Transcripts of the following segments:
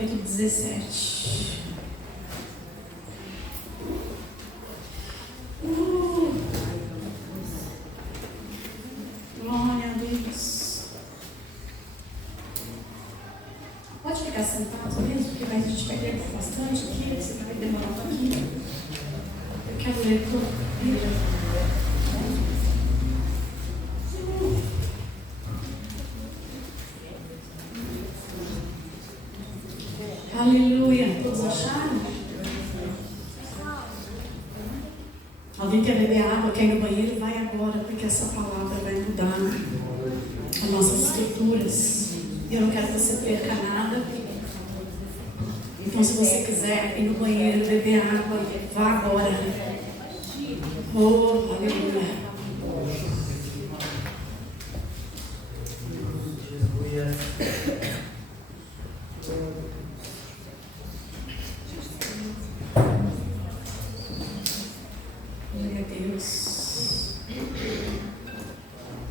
capítulo 17. Glória a Deus. Pode ficar sentado mesmo, porque a gente vai ler bastante aqui, você vai demorar um pouquinho. Eu quero ler todo o livro. Aleluia. Todos acharam? Alguém quer beber água, quer ir no banheiro? Vai agora, porque essa palavra vai mudar as nossas escrituras. E eu não quero que você perca nada. Então, se você quiser ir no banheiro, beber água, vá agora. Oh, aleluia. Glória a Deus.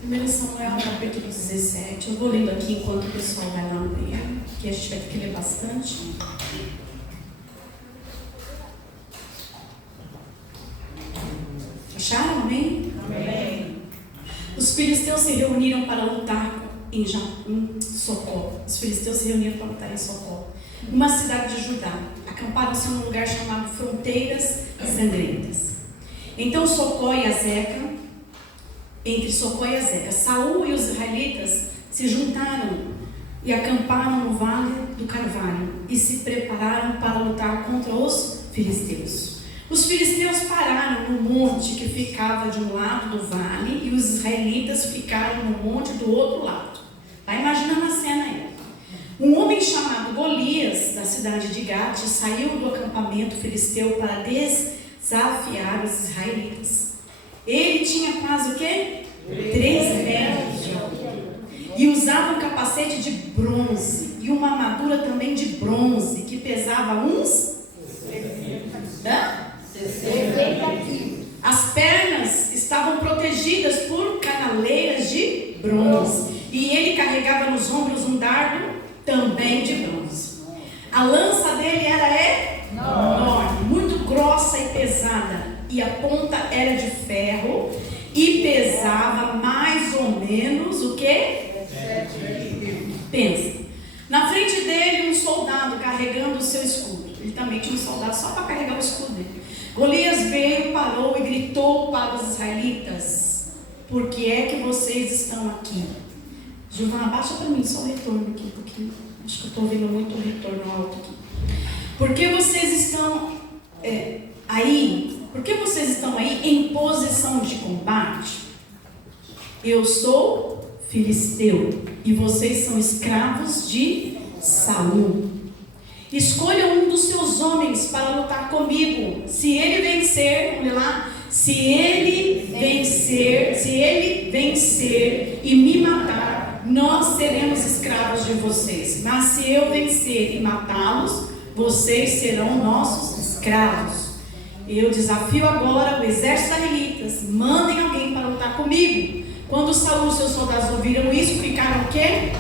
1 Samuel, capítulo 17. Eu vou lendo aqui enquanto o pessoal vai lá no banheiro, que a gente vai ter que ler bastante. Acharam? Amém? Amém. Os filisteus se reuniram para lutar em Socó. Os filisteus se reuniram para lutar em Socó, uma cidade de Judá. Acamparam-se em um lugar chamado Fronteiras Sangrentas. Então Socó e Azeca, entre Socó e Azeca, Saul e os israelitas se juntaram e acamparam no Vale do Carvalho e se prepararam para lutar contra os filisteus. Os filisteus pararam no monte que ficava de um lado do vale e os israelitas ficaram no monte do outro lado. Vai imaginando a cena aí. Um homem chamado Golias, da cidade de Gate, saiu do acampamento filisteu para desafiar os israelitas. Ele tinha quase o quê? 3 metros de altura. E usava um capacete de bronze e uma armadura também de bronze, que pesava uns 60 quilos. As pernas estavam protegidas por canaleiras de bronze. E ele carregava nos ombros um dardo também de bronze. A lança dele era enorme, muito grossa e pesada. E a ponta era de ferro e pesava mais ou menos o quê? Pensa. Na frente dele um soldado carregando o seu escudo. Ele também tinha um soldado só para carregar o escudo dele. Golias veio, parou e gritou para os israelitas: por que é que vocês estão aqui? Gilvan, abaixa para mim só o retorno aqui um pouquinho. Acho que eu estou ouvindo muito o retorno alto aqui. Por que vocês estão aí? Por que vocês estão aí em posição de combate? Eu sou filisteu e vocês são escravos de Saul. Escolha um dos seus homens para lutar comigo. Se ele vencer, vamos lá. Se ele vencer e me matar, nós seremos escravos de vocês. Mas se eu vencer e matá-los, vocês serão nossos escravos. Eu desafio agora o exército israelitas. Mandem alguém para lutar comigo. Quando Saul e seus soldados ouviram isso, ficaram o quê?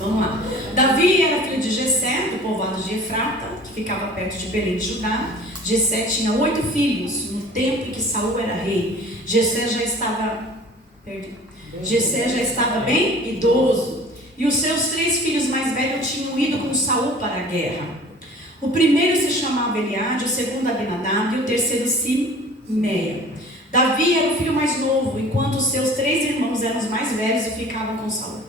Vamos lá. Davi era filho de Jessé, do povoado de Efrata, que ficava perto de Belém de Judá. Jessé tinha 8 filhos no tempo em que Saul era rei. Jessé já estava bem idoso. E os seus 3 filhos mais velhos tinham ido com Saul para a guerra. O primeiro se chamava Eliade, o segundo Abinadab e o terceiro Simeia. Davi era o filho mais novo, enquanto os seus 3 irmãos eram os mais velhos e ficavam com Saul.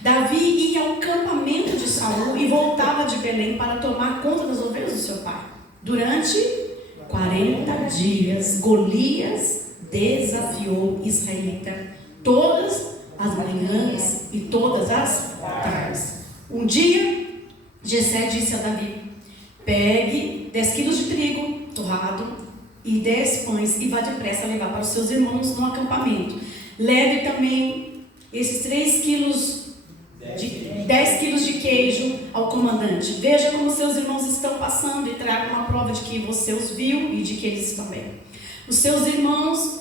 Davi ia ao acampamento de Saul e voltava de Belém para tomar conta das ovelhas do seu pai. Durante 40 dias, Golias desafiou Israelita todas as manhãs e todas as tardes. Um dia, Jessé disse a Davi: pegue 10 quilos de trigo torrado e 10 pães e vá depressa levar para os seus irmãos no acampamento. Leve também esses 10 quilos de queijo ao comandante. Veja como seus irmãos estão passando e traga uma prova de que você os viu e de que eles estão bem. Os seus irmãos,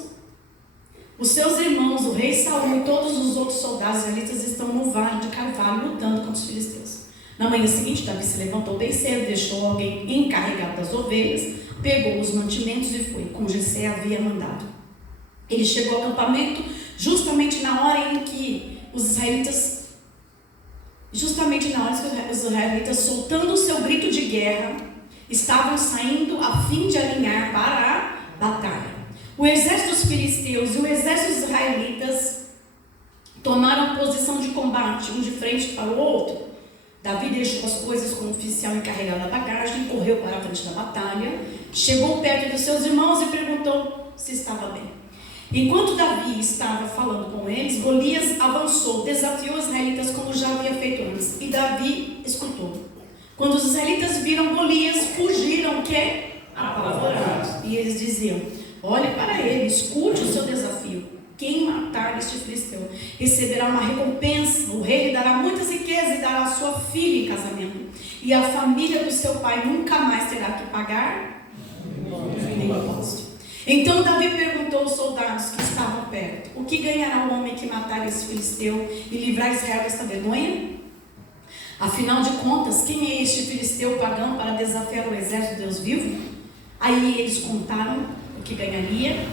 o rei Saul e todos os outros soldados israelitas estão no Vale de Carvalho lutando contra os filisteus. Na manhã seguinte, Davi se levantou bem cedo, deixou alguém encarregado das ovelhas, pegou os mantimentos e foi, como Jessé havia mandado. Ele chegou ao acampamento justamente na hora em que os israelitas, soltando o seu grito de guerra, estavam saindo a fim de alinhar para a batalha. O exército dos filisteus e o exército dos israelitas tomaram posição de combate, um de frente para o outro. Davi deixou as coisas com o oficial encarregado da bagagem, correu para a frente da batalha, chegou perto dos seus irmãos e perguntou se estava bem. Enquanto Davi estava falando com eles, Golias avançou, desafiou os israelitas como já havia feito antes, e Davi escutou. Quando os israelitas viram Golias, fugiram, apavorados. E eles diziam: olhe para ele, escute o seu desafio. Quem matar este filisteu receberá uma recompensa. O rei lhe dará muitas riquezas e dará a sua filha em casamento. E a família do seu pai nunca mais terá que pagar nem imposto. Então Davi perguntou aos soldados que estavam perto: o que ganhará o homem que matar esse filisteu e livrar Israel desta vergonha? Afinal de contas, quem é este filisteu pagão para desafiar o exército de Deus vivo? Aí eles contaram o que ganharia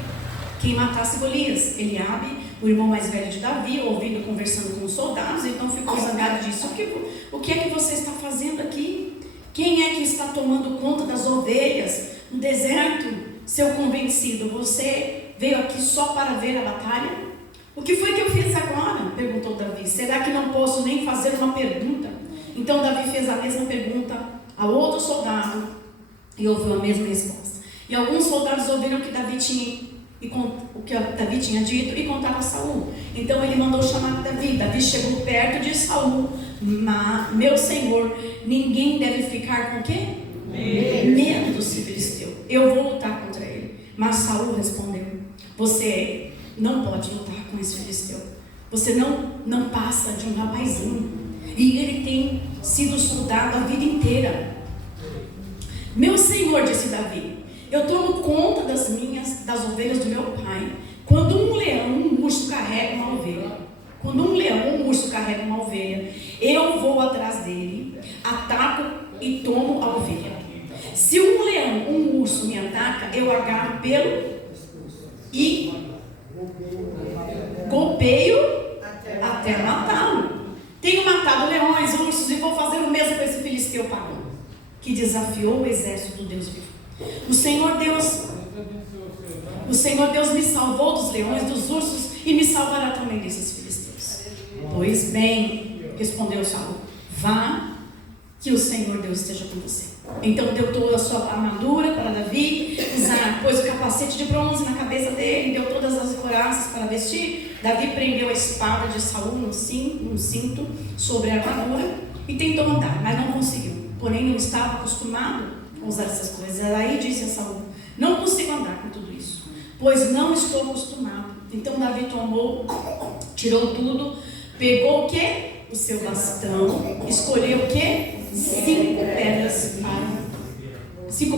quem matasse Golias. Eliabe, o irmão mais velho de Davi, ouvindo conversando com os soldados, então ficou zangado e disse: o que é que você está fazendo aqui? Quem é que está tomando conta das ovelhas no deserto? Seu convencido, você veio aqui só para ver a batalha? O que foi que eu fiz agora? Perguntou Davi. Será que não posso nem fazer uma pergunta? Então Davi fez a mesma pergunta a outro soldado e ouviu a mesma resposta. E alguns soldados ouviram o que Davi tinha dito e contaram a Saul. Então ele mandou chamar Davi. Davi chegou perto de Saul. Meu senhor, ninguém deve ficar com o quê? Medo do filisteu. Eu vou lutar contra ele. Mas Saul respondeu: você não pode lutar com esse filisteu. Você não passa de um rapazinho. E ele tem sido soldado a vida inteira. Meu senhor, disse Davi, eu tomo conta das ovelhas do meu pai. Quando um leão, um urso carrega uma ovelha, eu vou atrás dele, ataco e tomo a ovelha. Se um leão, um urso me ataca, eu agarro pelo e golpeio até matá-lo. Tenho matado leões, ursos, e vou fazer o mesmo com esse filisteu pagão, que desafiou o exército do Deus vivo. O Senhor Deus me salvou dos leões, dos ursos, e me salvará também desses filisteus. Pois bem, respondeu Saul, vá, que o Senhor Deus esteja com você. Então deu toda a sua armadura para Davi, pôs o capacete de bronze na cabeça dele, deu todas as couraças para vestir. Davi prendeu a espada de Saul num cinto sobre a armadura e tentou andar, mas não conseguiu. Porém não estava acostumado a usar essas coisas. Aí disse a Saul: não consigo andar com tudo isso, pois não estou acostumado. Então Davi tirou tudo, pegou o quê? O seu bastão, escolheu o quê? 5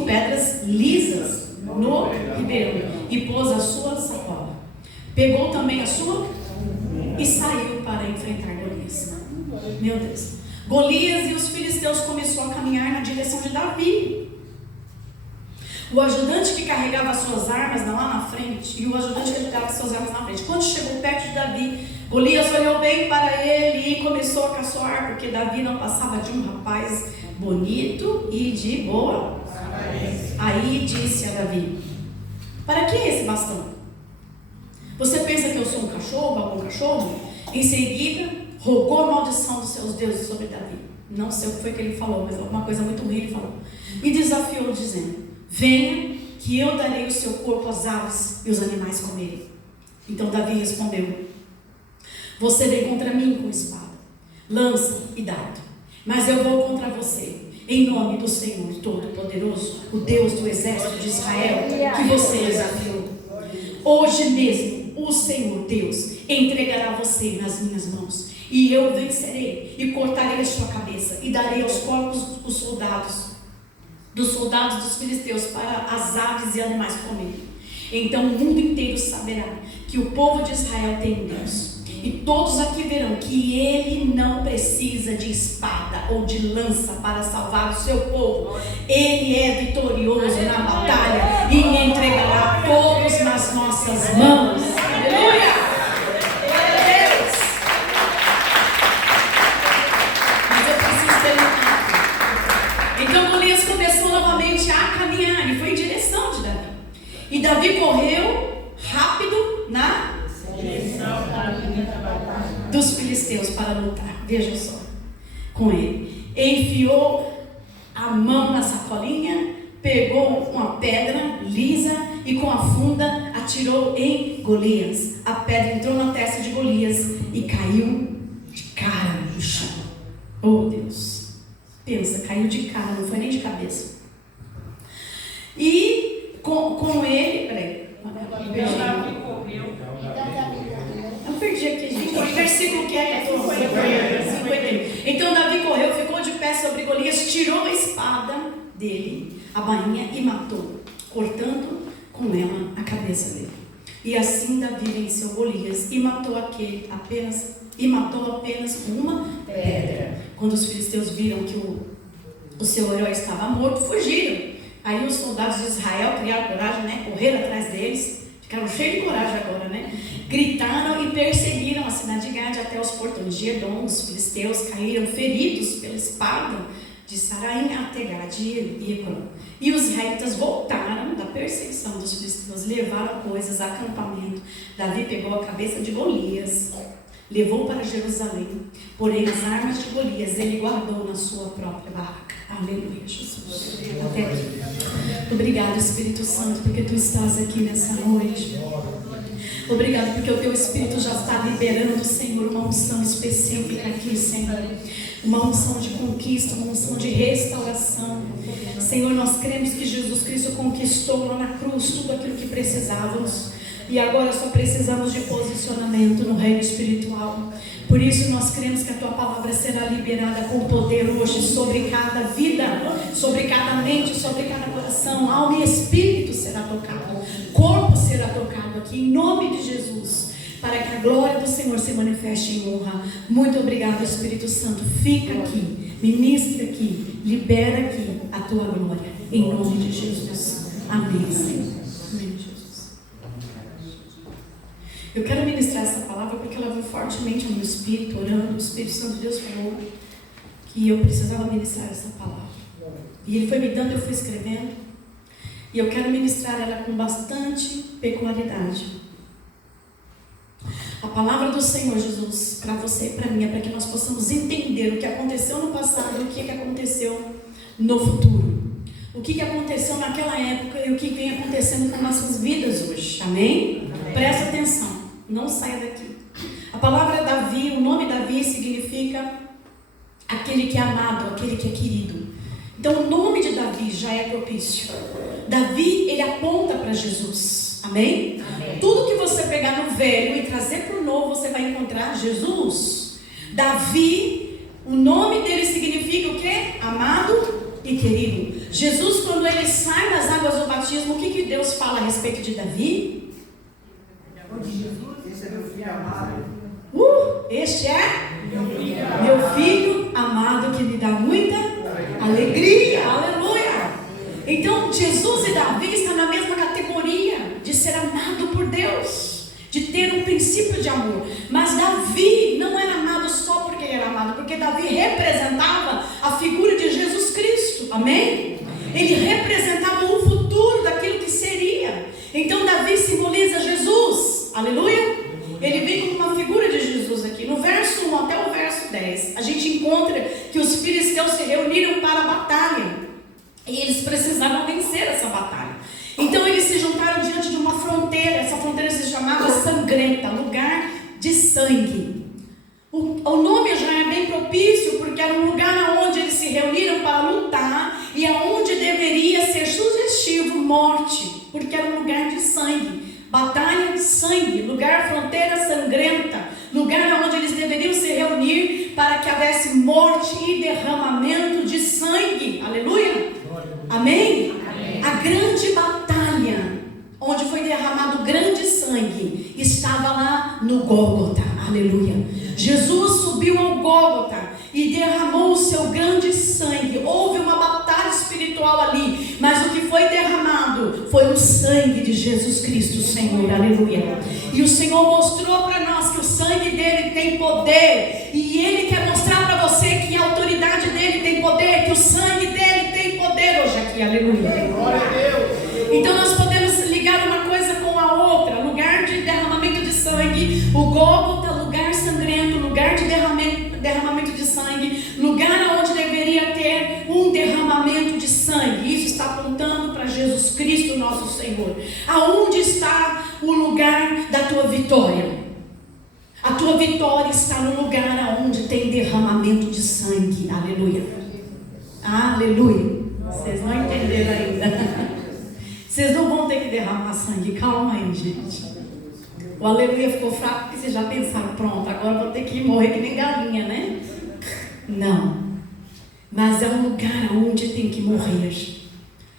pedras lisas no ribeirão e pôs a sua sacola. Pegou também a sua e saiu para enfrentar Golias. Meu Deus. Golias e os filisteus começaram a caminhar na direção de Davi. O ajudante que carregava as suas armas lá na frente, quando chegou perto de Davi, Golias olhou bem para ele e começou a caçoar, porque Davi não passava de um rapaz bonito e de boa. Aí disse a Davi: para que esse bastão? Você pensa que eu sou um cachorro, algum cachorro? Em seguida, rogou a maldição dos seus deuses sobre Davi. Não sei o que foi que ele falou, mas alguma coisa muito ruim ele falou. E desafiou, dizendo: venha, que eu darei o seu corpo às aves e os animais comerem. Então Davi respondeu: você vem contra mim com espada, lança e dardo, mas eu vou contra você, em nome do Senhor Todo-Poderoso, o Deus do exército de Israel, que você desafiou. Hoje mesmo o Senhor Deus entregará você nas minhas mãos, e eu vencerei e cortarei a sua cabeça e darei aos corpos dos soldados dos filisteus para as aves e animais comerem. Então o mundo inteiro saberá que o povo de Israel tem um Deus. E todos aqui verão que ele não precisa de espada ou de lança para salvar o seu povo. Ele é vitorioso na batalha e entregará todos nas nossas mãos. Aleluia! Glória a Deus! Mas eu preciso terminar. Então Golias começou novamente a caminhar e foi em direção de Davi. E Davi correu rápido na dos filisteus para lutar. Veja só, com ele enfiou a mão na sacolinha, pegou uma pedra lisa e com a funda atirou em Golias. A pedra entrou na testa de Golias e caiu de cara no chão. Oh Deus, pensa, caiu de cara, não foi nem de cabeça. E com ele, peraí, eu perdi aqui, gente. O versículo que é 51. Então Davi correu, ficou de pé sobre Golias, tirou a espada dele, a bainha, e matou, cortando com ela a cabeça dele. E assim Davi venceu Golias e matou apenas com uma pedra. Quando os filisteus viram que o seu herói estava morto, fugiram. Aí os soldados de Israel criaram coragem, né? Correram atrás deles. Ficaram cheios de coragem agora, né? Gritaram e perseguiram a cidade de Gade até os portões de Edom. Os filisteus caíram feridos pela espada de Saraim até Gade e Ecrón. E os israelitas voltaram da perseguição dos filisteus, levaram coisas, acampamento. Davi pegou a cabeça de Golias, levou para Jerusalém. Porém, as armas de Golias ele guardou na sua própria barraca. Aleluia, Jesus. Até aqui. Obrigado, Espírito Santo, porque tu estás aqui nessa noite. Obrigado porque o teu Espírito já está liberando, Senhor, uma unção específica aqui, Senhor. Uma unção de conquista, uma unção de restauração. Senhor, nós cremos que Jesus Cristo conquistou lá na cruz tudo aquilo que precisávamos. E agora só precisamos de posicionamento no reino espiritual. Por isso nós cremos que a tua palavra será liberada com poder hoje sobre cada vida, sobre cada mente, sobre cada coração. Alma e espírito será tocado, corpo será tocado aqui em nome de Jesus, para que a glória do Senhor se manifeste em honra. Muito obrigado, Espírito Santo. Fica aqui, ministra aqui, libera aqui a tua glória em nome de Jesus. Amém, Senhor. Eu quero ministrar essa palavra porque ela veio fortemente no meu espírito, orando. O Espírito Santo de Deus falou que eu precisava ministrar essa palavra. E Ele foi me dando, eu fui escrevendo. E eu quero ministrar ela com bastante peculiaridade. A palavra do Senhor Jesus, para você e para mim, é para que nós possamos entender o que aconteceu no passado e o que aconteceu no futuro. O que aconteceu naquela época e o que vem acontecendo com nossas vidas hoje. Amém? Presta atenção. Não saia daqui. A palavra Davi, o nome Davi significa aquele que é amado, aquele que é querido. Então o nome de Davi já é propício. Davi, ele aponta para Jesus. Amém? Amém? Tudo que você pegar no velho e trazer para o novo, você vai encontrar Jesus. Davi, o nome dele significa o quê? Amado e querido. Jesus, quando ele sai das águas do batismo, o que Deus fala a respeito de Davi? Esse é meu filho amado. Este é meu filho amado, que me dá muita alegria. Aleluia. Então Jesus e Davi estão na mesma categoria de ser amado por Deus, de ter um princípio de amor. Mas Davi não era amado só porque ele era amado, porque Davi representava a figura de Jesus Cristo. Amém? Ele representava o futuro daquilo que seria. Então Davi simboliza Jesus. Aleluia? Ele vem como uma figura de Jesus aqui. No verso 1 até o verso 10, a gente encontra que os filisteus se reuniram para a batalha. E eles precisavam vencer essa batalha. Então eles se juntaram diante de uma fronteira. Essa fronteira se chamava Sangrenta, lugar de sangue. O nome já é bem propício, porque era um lugar onde eles se reuniram para lutar e aonde deveria ser sugestivo morte, porque era um lugar de sangue. Batalha de sangue, lugar, fronteira sangrenta, lugar onde eles deveriam se reunir para que houvesse morte e derramamento de sangue. Aleluia? Amém? Amém. A grande batalha, onde foi derramado grande sangue, estava lá no Gólgota. Aleluia. foi o sangue de Jesus Cristo, Senhor, aleluia. E o Senhor mostrou para nós que o sangue dele tem poder, e ele quer mostrar para você que a autoridade dele tem poder, que o sangue dele tem poder hoje aqui, aleluia. Glória a Deus. Então nós podemos ligar uma coisa com a outra. Lugar de derramamento de sangue, o Gólgota, lugar sangrento, lugar de derramamento de sangue, lugar onde deveria ter um derramamento de sangue. Isso está apontando para Jesus Cristo, nosso Senhor. Aonde está o lugar da tua vitória? A tua vitória está no lugar onde tem derramamento de sangue. Aleluia. Aleluia. Vocês não entenderam ainda. Vocês não vão ter que derramar sangue. Calma aí, gente. O aleluia ficou fraco porque vocês já pensaram, pronto, agora vou ter que morrer que nem galinha, né? Não. Mas é um lugar onde tem que morrer.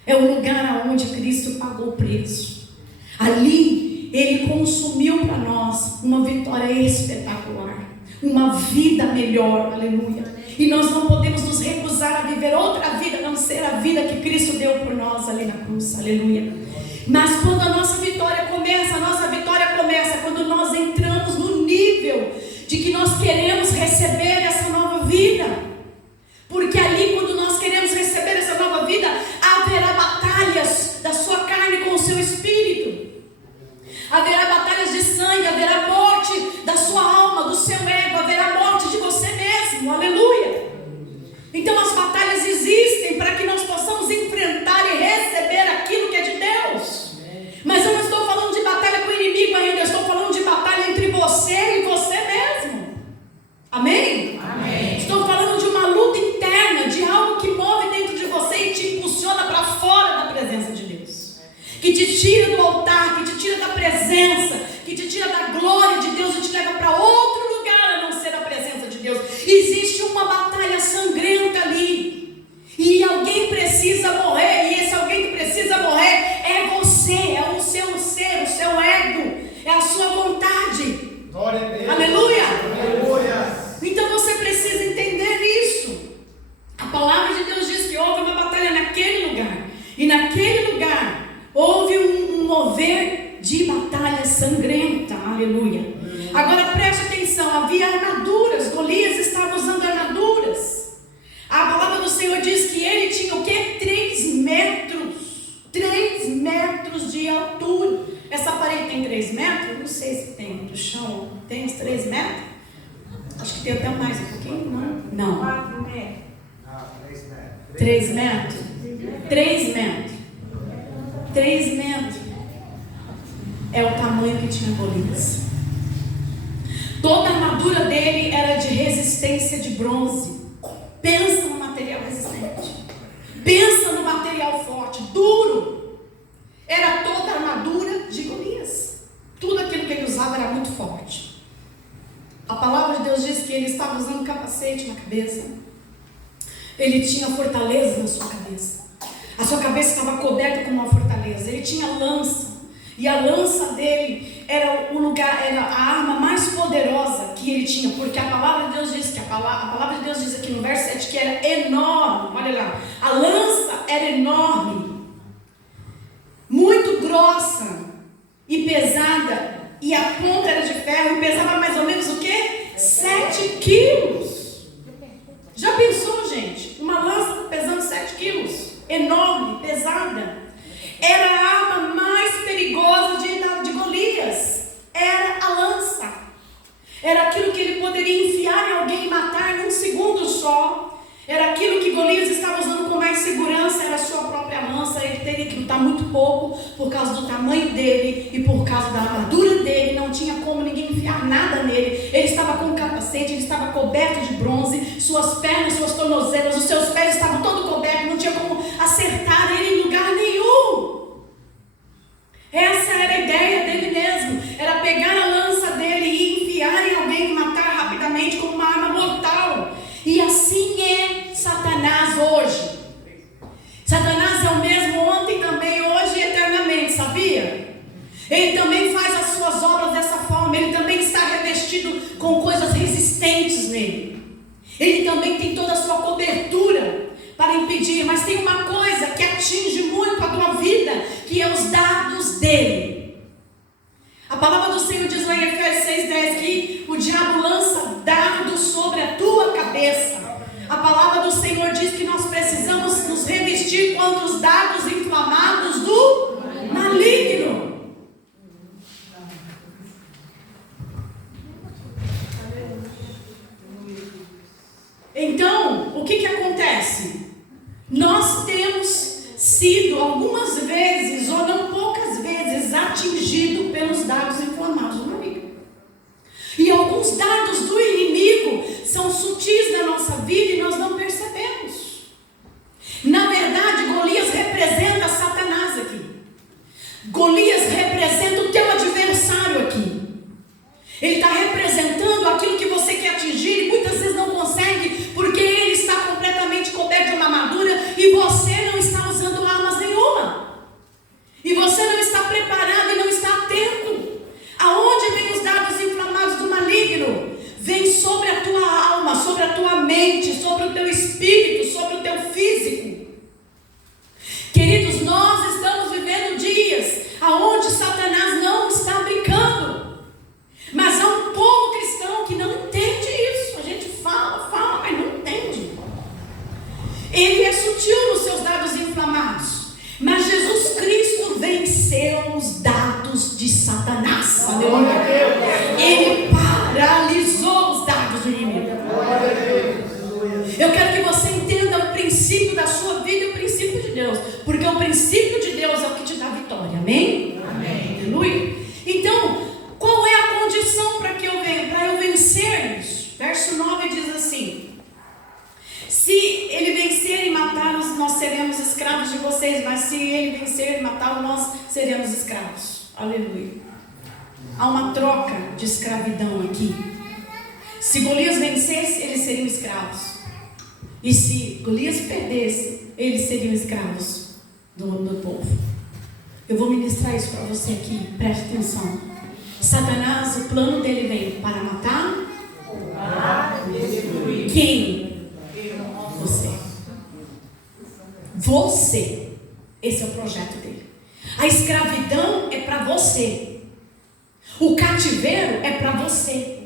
É um lugar onde Cristo pagou o preço. Ali, Ele consumiu para nós uma vitória espetacular. Uma vida melhor, aleluia. E nós não podemos nos recusar a viver outra vida, a não ser a vida que Cristo deu por nós ali na cruz, aleluia. Mas quando a nossa vitória começa quando nós entramos no nível de que nós queremos receber essa nova vida. Porque ali, quando nós queremos receber essa nova vida, haverá batalhas da sua carne com o seu espírito. Haverá batalhas de sangue, haverá morte da sua alma, do seu ego, haverá morte de você mesmo, aleluia. Então as batalhas existem para que nós possamos enfrentar e receber aquilo que é de Deus. Mas eu não estou falando de batalha com o inimigo ainda, eu estou falando de batalha entre você e você mesmo. Amém? Amém. Estou falando de uma luta interna, de algo que move dentro de você e te impulsiona para fora da presença de Deus. Que te tira do altar, que te tira da presença, que te tira da glória de Deus e te leva para outro lugar a não ser a presença de Deus. Existe uma batalha sangrenta ali. E alguém precisa morrer, e esse alguém que precisa morrer é você, é o seu ser, o seu ego, é a sua vontade. Glória a Deus. Aleluia. Aleluia. Então você precisa entender isso. A palavra de Deus diz que houve uma batalha naquele lugar, e naquele lugar houve um mover de batalha sangrenta. Aleluia. Agora preste atenção, havia armaduras, Golias estava usando armaduras. A palavra do Senhor diz que ele tinha o quê? 3 metros. 3 metros de altura. Essa parede tem 3 metros? Não sei se tem do chão. Tem uns 3 metros? Acho que tem até mais um pouquinho. Não. 4 metros. 3 metros. 3 metros. 3 metros. É o tamanho que tinha Golias. Toda a armadura dele era de resistência de bronze. Pensa no material resistente. Pensa no material forte, duro. Era toda a armadura de Golias. Tudo aquilo que ele usava era muito forte. A palavra de Deus diz que ele estava usando um capacete na cabeça. Ele tinha fortaleza na sua cabeça. A sua cabeça estava coberta com uma fortaleza. Ele tinha lança. E a lança dele era o lugar, era a arma mais poderosa que ele tinha, porque a palavra de Deus diz que a palavra de Deus diz aqui no verso 7 que era enorme. Olha lá, a lança era enorme, muito grossa e pesada, e a ponta era de ferro e pesava mais ou menos o quê? 7 quilos. Já pensou, gente? Uma lança pesando 7 quilos, enorme, pesada. Era a arma mais perigosa de Golias. Era a lança. Era aquilo que ele poderia enfiar em alguém e matar num segundo só. Era aquilo que Golias estava usando com mais segurança. Era a sua própria lança. Ele teria que lutar muito pouco por causa do tamanho dele e por causa da armadura dele. Não tinha como ninguém enfiar nada nele. Ele estava com um capacete, ele estava coberto de bronze. Suas pernas, suas tornozelas, os seus pés estavam todos cobertos. Não tinha como acertar ele em lugar nenhum. Essa era a ideia dele mesmo. Era pegar a lança dele e enfiar em alguém e matar rapidamente com uma arma mortal. E assim é Satanás hoje. Satanás é o mesmo ontem, também, hoje e eternamente, sabia? Ele também faz as suas obras dessa forma. Ele também está revestido com coisas resistentes nele. Ele também tem toda a sua cobertura para impedir, mas tem uma coisa que atinge muito a tua vida, que é os do Senhor diz lá em Efésios 6:10 que o diabo lança dardo sobre a tua cabeça. A palavra do Senhor diz que nós precisamos nos revestir contra os dardos inflamados do maligno. Então, o que acontece? Nós temos sido algumas vezes, ou não poucas vezes, atingido pelos dardos inflamados do maligno. E alguns dardos do inimigo são sutis na nossa vida e nós não percebemos. Na verdade, Golias representa Satanás aqui. Golias representa o teu adversário aqui. Ele está representando aquilo que você quer atingir e muitas vezes não consegue, porque ele está completamente coberto de uma armadura e você não está usando armas nenhuma. E você não está preparado e não está atento. Aonde vem os dardos inflamados do maligno? Vem sobre a tua alma, sobre a tua mente, sobre o teu espírito, sobre o teu físico. Queridos, nós estamos vivendo dias aonde Satanás não está brincando. Mas há um povo cristão que não entende isso. A gente fala, mas não entende. Ele é sutil nos seus dardos inflamados. Mas Jesus Cristo venceu os dardos de Satanás. Aleluia. Ele paralisou os dardos do inimigo. Eu quero que você entenda o princípio da sua vida e o princípio de Deus. Porque o princípio de Deus é o que te dá vitória. Amém? Amém. Aleluia. Então, qual é a condição para que eu venha? Para eu vencer isso? Verso 9 diz assim: se ele vencer e matá-los, nós seremos escravos de vocês, mas se ele vencer e matá-los, nós seremos escravos. Aleluia. Há uma troca de escravidão aqui. Se Golias vencesse, eles seriam escravos. E se Golias perdesse, eles seriam escravos do povo. Eu vou ministrar isso para você aqui, preste atenção. Satanás, o plano dele vem para matar, destruir. Quem? Você. Você. Esse é o projeto dele. A escravidão é para você. O cativeiro é para você.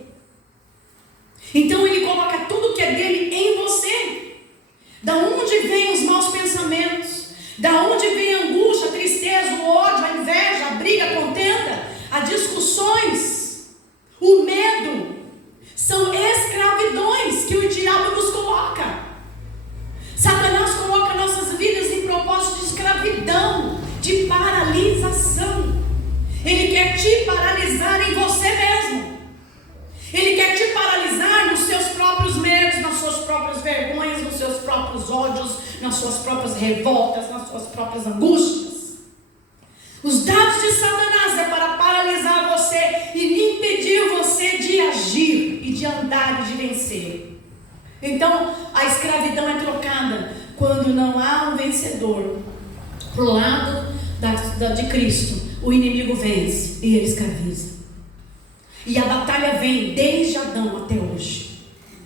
Então ele coloca tudo que é dele em você. Da onde vêm os maus pensamentos? Da onde vem a angústia, a tristeza, o ódio, a inveja, a briga, a contenda, as discussões, o medo? São escravidões que o diabo nos coloca. Satanás coloca nossas vidas em propósito de escravidão, de paralisação. Ele quer te paralisar em você mesmo. Ele quer te paralisar nos seus próprios medos, nas suas próprias vergonhas, nos seus próprios ódios, nas suas próprias revoltas, nas suas próprias angústias. Os dados de Satanás é para paralisar você e impedir você de agir e de andar e de vencer. Então, a escravidão é trocada quando não há um vencedor. Pro lado de Cristo, o inimigo vence e ele escraviza. E a batalha vem desde Adão até hoje.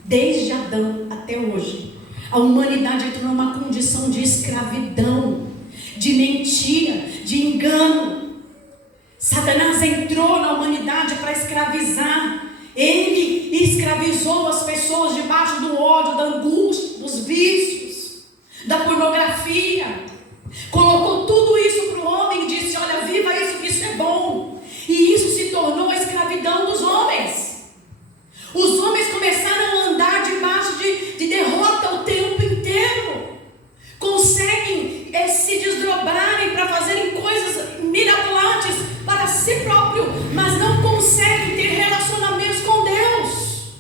Desde Adão até hoje. A humanidade entrou numa condição de escravidão, de mentira, de engano. Satanás entrou na humanidade para escravizar. Ele escravizou as pessoas debaixo do ódio, da angústia, dos vícios, da pornografia. Colocou tudo isso para o homem e disse: olha, viva isso, que isso é bom. E isso se tornou a escravidão dos homens. Os homens começaram a andar debaixo de derrota o tempo inteiro. Conseguem se desdobrarem para fazerem coisas mirabolantes para si próprio, mas não conseguem ter relacionamentos com Deus.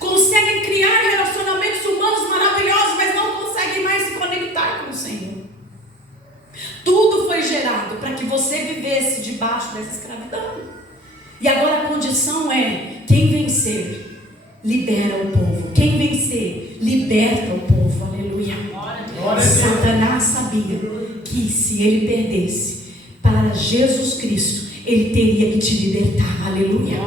Conseguem criar relacionamentos humanos maravilhosos, mas não conseguem mais se conectar com o Senhor. Tudo foi gerado para que você vivesse debaixo dessa escravidão. E agora a condição é: quem vencer, libera o povo. Quem vencer, liberta o povo. Aleluia. Satanás sabia que se ele perdesse para Jesus Cristo, ele teria que te libertar. Aleluia.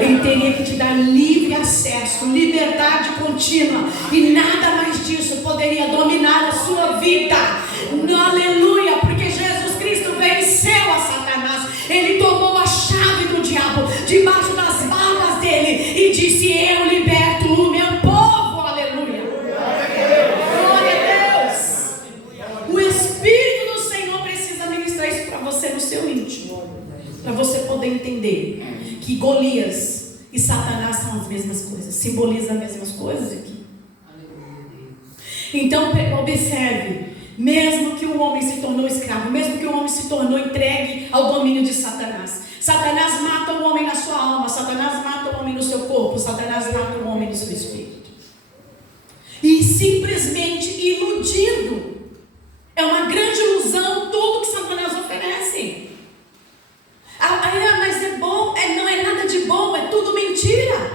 Ele teria que te dar livre acesso, liberdade contínua, e nada mais disso poderia dominar a sua vida. Aleluia, porque Jesus Cristo venceu a Satanás. Ele tomou a chave do diabo. que Golias e Satanás são as mesmas coisas, simboliza as mesmas coisas aqui. Então observe, mesmo que o homem se tornou escravo, mesmo que o homem se tornou entregue ao domínio de Satanás, Satanás mata o homem na sua alma, Satanás mata o homem no seu corpo, Satanás mata o homem no seu espírito. E simplesmente iludido. É uma grande ilusão tudo que Satanás oferece. Mas é bom, não é nada de bom, é tudo mentira.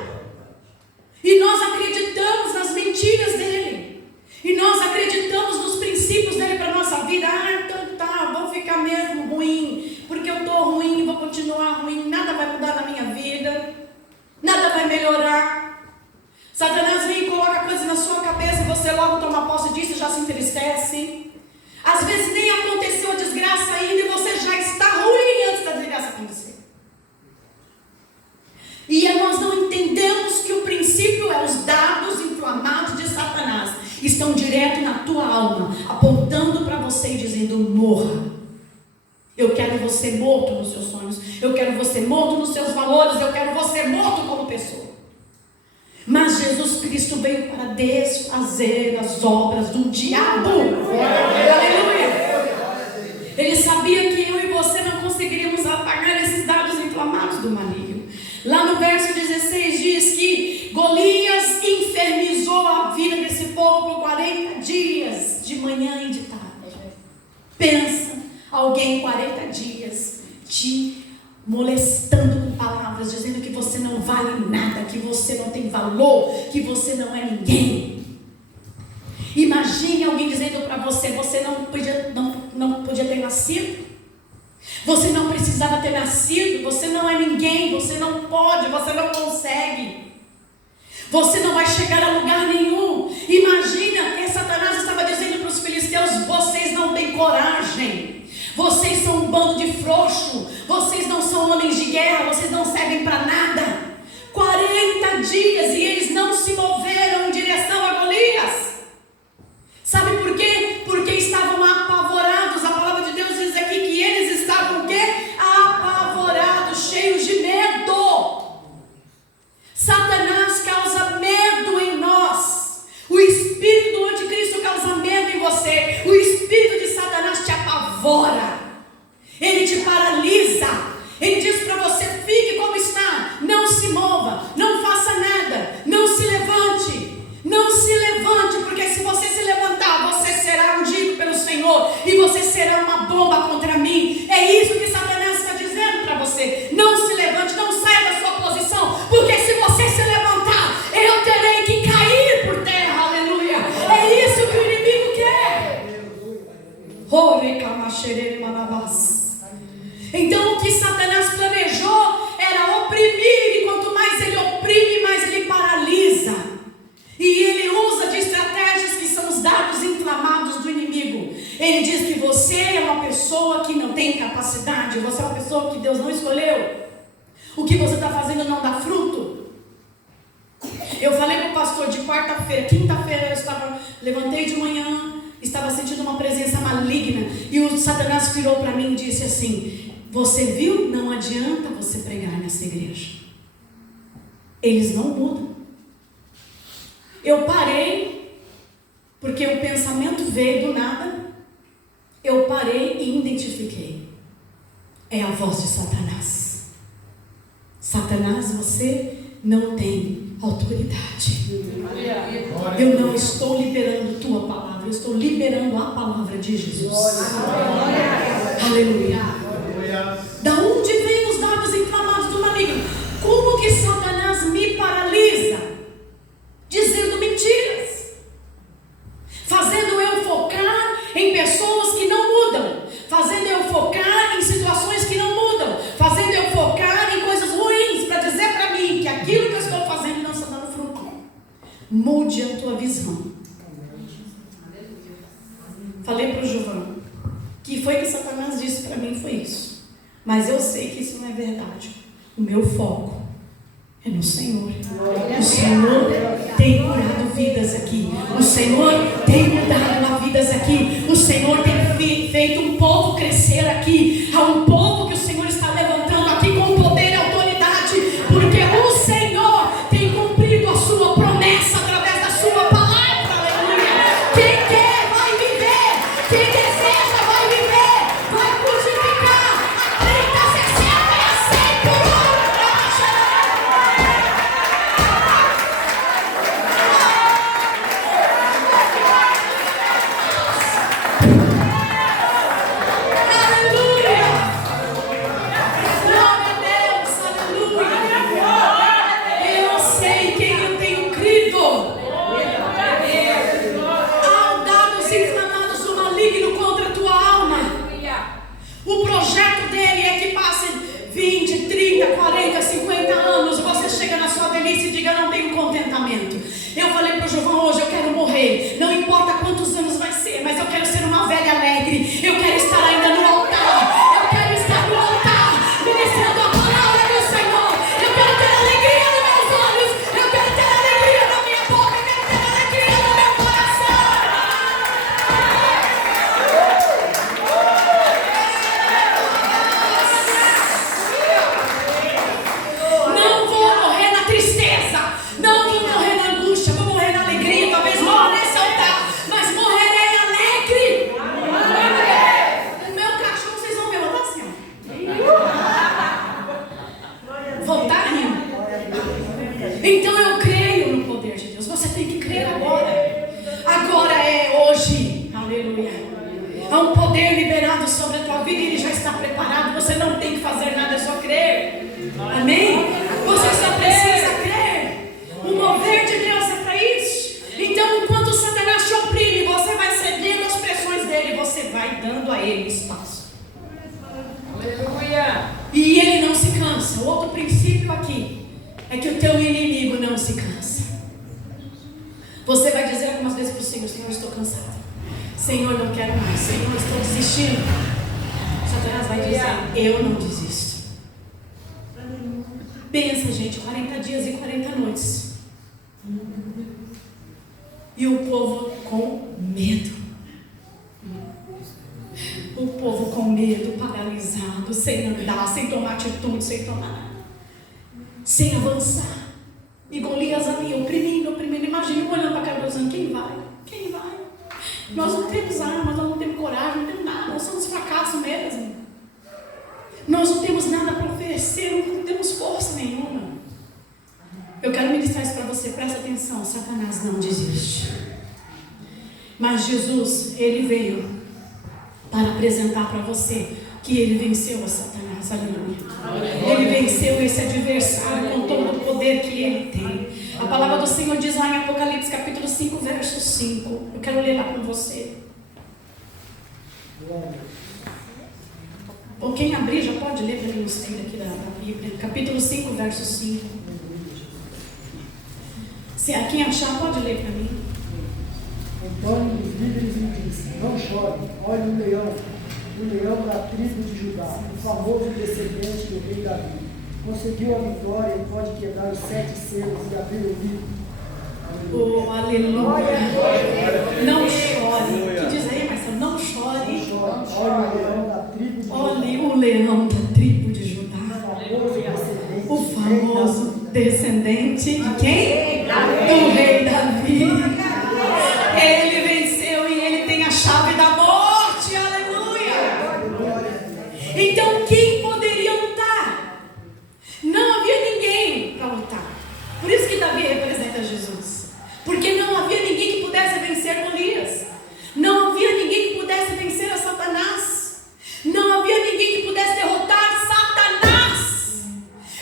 E nós acreditamos nas mentiras dele. E nós acreditamos nos princípios dele para a nossa vida. Então tá, vou ficar mesmo ruim, porque eu estou ruim, vou continuar ruim, nada vai mudar na minha vida, nada vai melhorar. Satanás vem e coloca coisas na sua cabeça e você logo toma posse disso e já se entristece. Às vezes nem aconteceu a desgraça ainda e você já está ruim antes da desgraça acontecer. E nós não entendemos que o princípio é os dados inflamados de Satanás estão direto na tua alma, apontando para você e dizendo: morra. Eu quero você morto nos seus sonhos, eu quero você morto nos seus valores, eu quero você morto como pessoa. Mas Jesus Cristo veio para desfazer as obras do diabo. Aleluia! Ele sabia que eu e você não conseguiríamos apagar esses dados inflamados do maligno. Lá no verso 16 diz que Golias infernizou a vida desse povo por 40 dias, de manhã e de tarde. Pensa, alguém 40 dias te molestando com palavras, dizendo que você não vale nada, que você não tem valor, que você não é ninguém. Imagine alguém dizendo para você: você não podia ter nascido, você não precisava ter nascido, você não é ninguém, você não pode, você não consegue, você não vai chegar a lugar nenhum. Imagina que Satanás estava dizendo para os filisteus: vocês não têm coragem, vocês são um bando de frouxo, vocês não são homens de guerra, vocês não servem para nada. 40 dias e eles não se moveram em direção a Golias. Sabe por quê? Porque estavam apavorados. A palavra de Deus diz aqui que eles estavam o quê? Apavorados, cheios de medo. Satanás causa medo em nós. O espírito do anticristo causa medo em você. O espírito de Satanás te apavora. Ele te paralisa. Ele diz para você: fique como está, não se mova, não faça nada, não se levante. Não se levante, porque se você se levantar, você será ungido pelo Senhor e você será uma bomba contra mim. É isso que Satanás está dizendo para você. Não se levante, não saia da sua posição, porque se você se levantar, eu terei que cair por terra. Aleluia. É isso que o inimigo quer. Então o que Satanás planejou era oprimir, e quanto mais ele oprime, mais ele paralisa. E ele usa de estratégias que são os dados inflamados do inimigo. Ele diz que você é uma pessoa que não tem capacidade, você é uma pessoa que Deus não escolheu. O que você está fazendo não dá fruto. Eu falei para o pastor de quarta-feira, quinta-feira levantei de manhã, estava sentindo uma presença maligna, e o Satanás virou para mim e disse assim: você viu? Não adianta você pregar nessa igreja, eles não mudam. Eu parei, porque o pensamento veio do nada. Eu parei e identifiquei: é a voz de Satanás. Satanás, você não tem autoridade. Eu não estou liberando tua palavra, eu estou liberando a palavra de Jesus. Aleluia. Da onde vem os dados inflamados do maligno? Como que Satanás me paralisa? Dizendo mentiras, fazendo eu focar em pessoas que não mudam, fazendo eu focar em situações que não mudam, fazendo eu focar em coisas ruins, para dizer para mim que aquilo que eu estou fazendo não está dando fruto. Mude a tua visão. Falei para o Giovanni que foi que Satanás disse para mim, foi isso, mas eu sei que isso não é verdade. O meu foco é no Senhor. O Senhor tem curado vidas aqui. O Senhor tem mudado vidas aqui. O Senhor tem feito um povo crescer aqui. Há um povo que o Senhor está levantando aqui com poder e autoridade alegre. Eu quero estar ainda no altar. Eu quero estar no altar, ministrando a palavra do Senhor. Eu quero ter alegria nos meus olhos. Eu quero ter alegria na minha boca. Eu quero ter alegria no meu coração. Não vou morrer na tristeza. Não vou morrer na angústia. Vou morrer na alegria. Talvez morra nesse altar, mas morrerei alegre. O meu cachorro, vocês vão ver, eu vou estar assim, ó. Vou estar rindo. Então eu creio no poder de Deus. Você tem que crer agora. Agora é hoje. Aleluia. Há um poder liberado sobre a tua vida e ele já está preparado. Você não tem que fazer nada, é só crer. Amém? Você só precisa crer. O mover de Deus é para isso. Então, enquanto Satanás te oprime, você vai cedendo às pressões dele, você vai dando a ele espaço. Aleluia. E ele não se cansa. O outro princípio aqui é que o teu inimigo não se cansa. Você vai dizer algumas vezes para o Senhor: Senhor, estou cansado. Senhor, não quero mais. Senhor, estou desistindo. Satanás vai dizer: eu não desisto. Pensa, gente, 40 dias e 40 noites. E o povo com medo. O povo com medo, paralisado, sem andar, sem tomar atitude, sem tomar nada. Sem avançar. E Golias ali, oprimindo. Imagina eu olhando para a cara dizendo: quem vai? Quem vai? Nós não temos armas, nós não temos coragem, não temos nada. Nós somos fracasso mesmo. Nós não temos nada para oferecer, não temos força nenhuma. Eu quero ministrar isso para você, presta atenção: Satanás não desiste. Mas Jesus, ele veio para apresentar para você que ele venceu a Satanás. Aleluia. Ele venceu esse adversário com todo o poder que ele tem. A palavra do Senhor diz lá em Apocalipse capítulo 5, verso 5. Eu quero ler lá com você. Ou quem abrir já pode ler para mim os filhos aqui da Bíblia. Capítulo 5, verso 5. Se quem achar, pode ler para mim. Então os líderes lhe disse: não chore, olhe o leão da tribo de Judá, o famoso descendente do rei Davi. Conseguiu a vitória e pode quebrar os 7 selos e abrir o livro. Oh, aleluia. Não chore. O que diz aí, Marcelo? Não chore. Olhe o leão da tribo de Judá. Olhe o leão da tribo de Judá. O famoso descendente de quem? Do rei Davi. Ele venceu e ele tem a chave da morte. Aleluia. Então quem poderia lutar? Não havia ninguém para lutar. Por isso que Davi representa Jesus. Porque não havia ninguém que pudesse vencer Golias. Não havia ninguém que pudesse vencer a Satanás. Não havia ninguém que pudesse derrotar Satanás.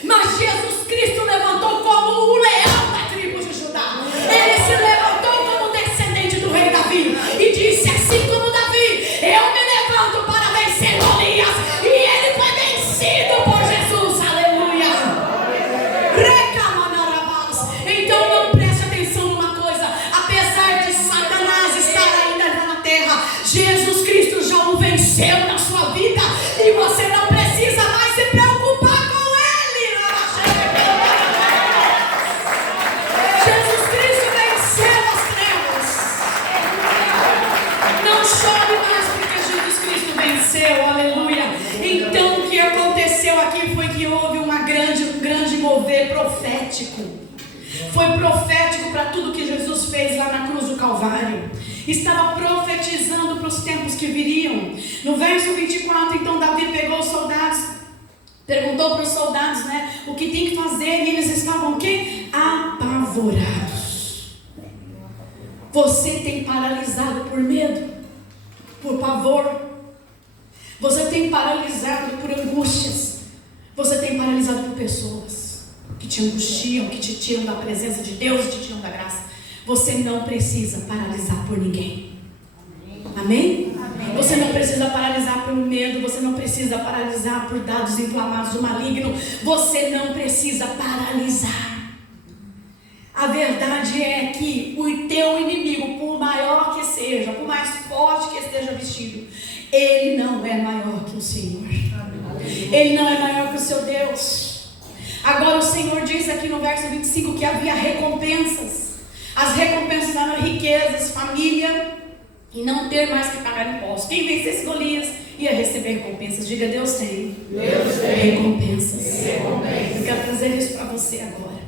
Mas Jesus Cristo levantou como o leão da tribo de Judá. Ele se levantou como descendente do rei Davi e disse: assim como Davi, eu me levanto para vencer Golias. E ele foi vencido por Jesus. Aleluia. Então não preste atenção numa coisa: apesar de Satanás estar ainda na terra, Jesus Cristo já o venceu na sua vida e você não precisa mais se preocupar com ele. Jesus Cristo venceu as trevas. Não chore mais porque Jesus Cristo venceu. Aleluia. Então o que aconteceu aqui foi que houve um grande mover profético. Foi profético para tudo que Jesus fez lá na cruz do Calvário. Estava profetizando para os tempos que viriam. No verso 24, então Davi pegou os soldados, perguntou para os soldados, o que tem que fazer, e eles estavam o quê? Apavorados. Você tem paralisado por medo, por pavor. Você tem paralisado por angústias. Você tem paralisado por pessoas que te angustiam, que te tiram da presença de Deus, te tiram da graça. Você não precisa paralisar por ninguém. Amém? Amém? Você não precisa paralisar por medo. Você não precisa paralisar por dados inflamados do maligno. Você não precisa paralisar. A verdade é que o teu inimigo, por maior que seja, por mais forte que esteja vestido, Ele não é maior que o Senhor. Ele não é maior que o seu Deus. Agora o Senhor diz aqui no verso 25 que havia recompensas. As recompensas eram riquezas, família e não ter mais que pagar impostos. Quem vencesse Golias ia receber recompensas. Diga, Deus tem, recompensas. Eu quero trazer isso para você agora.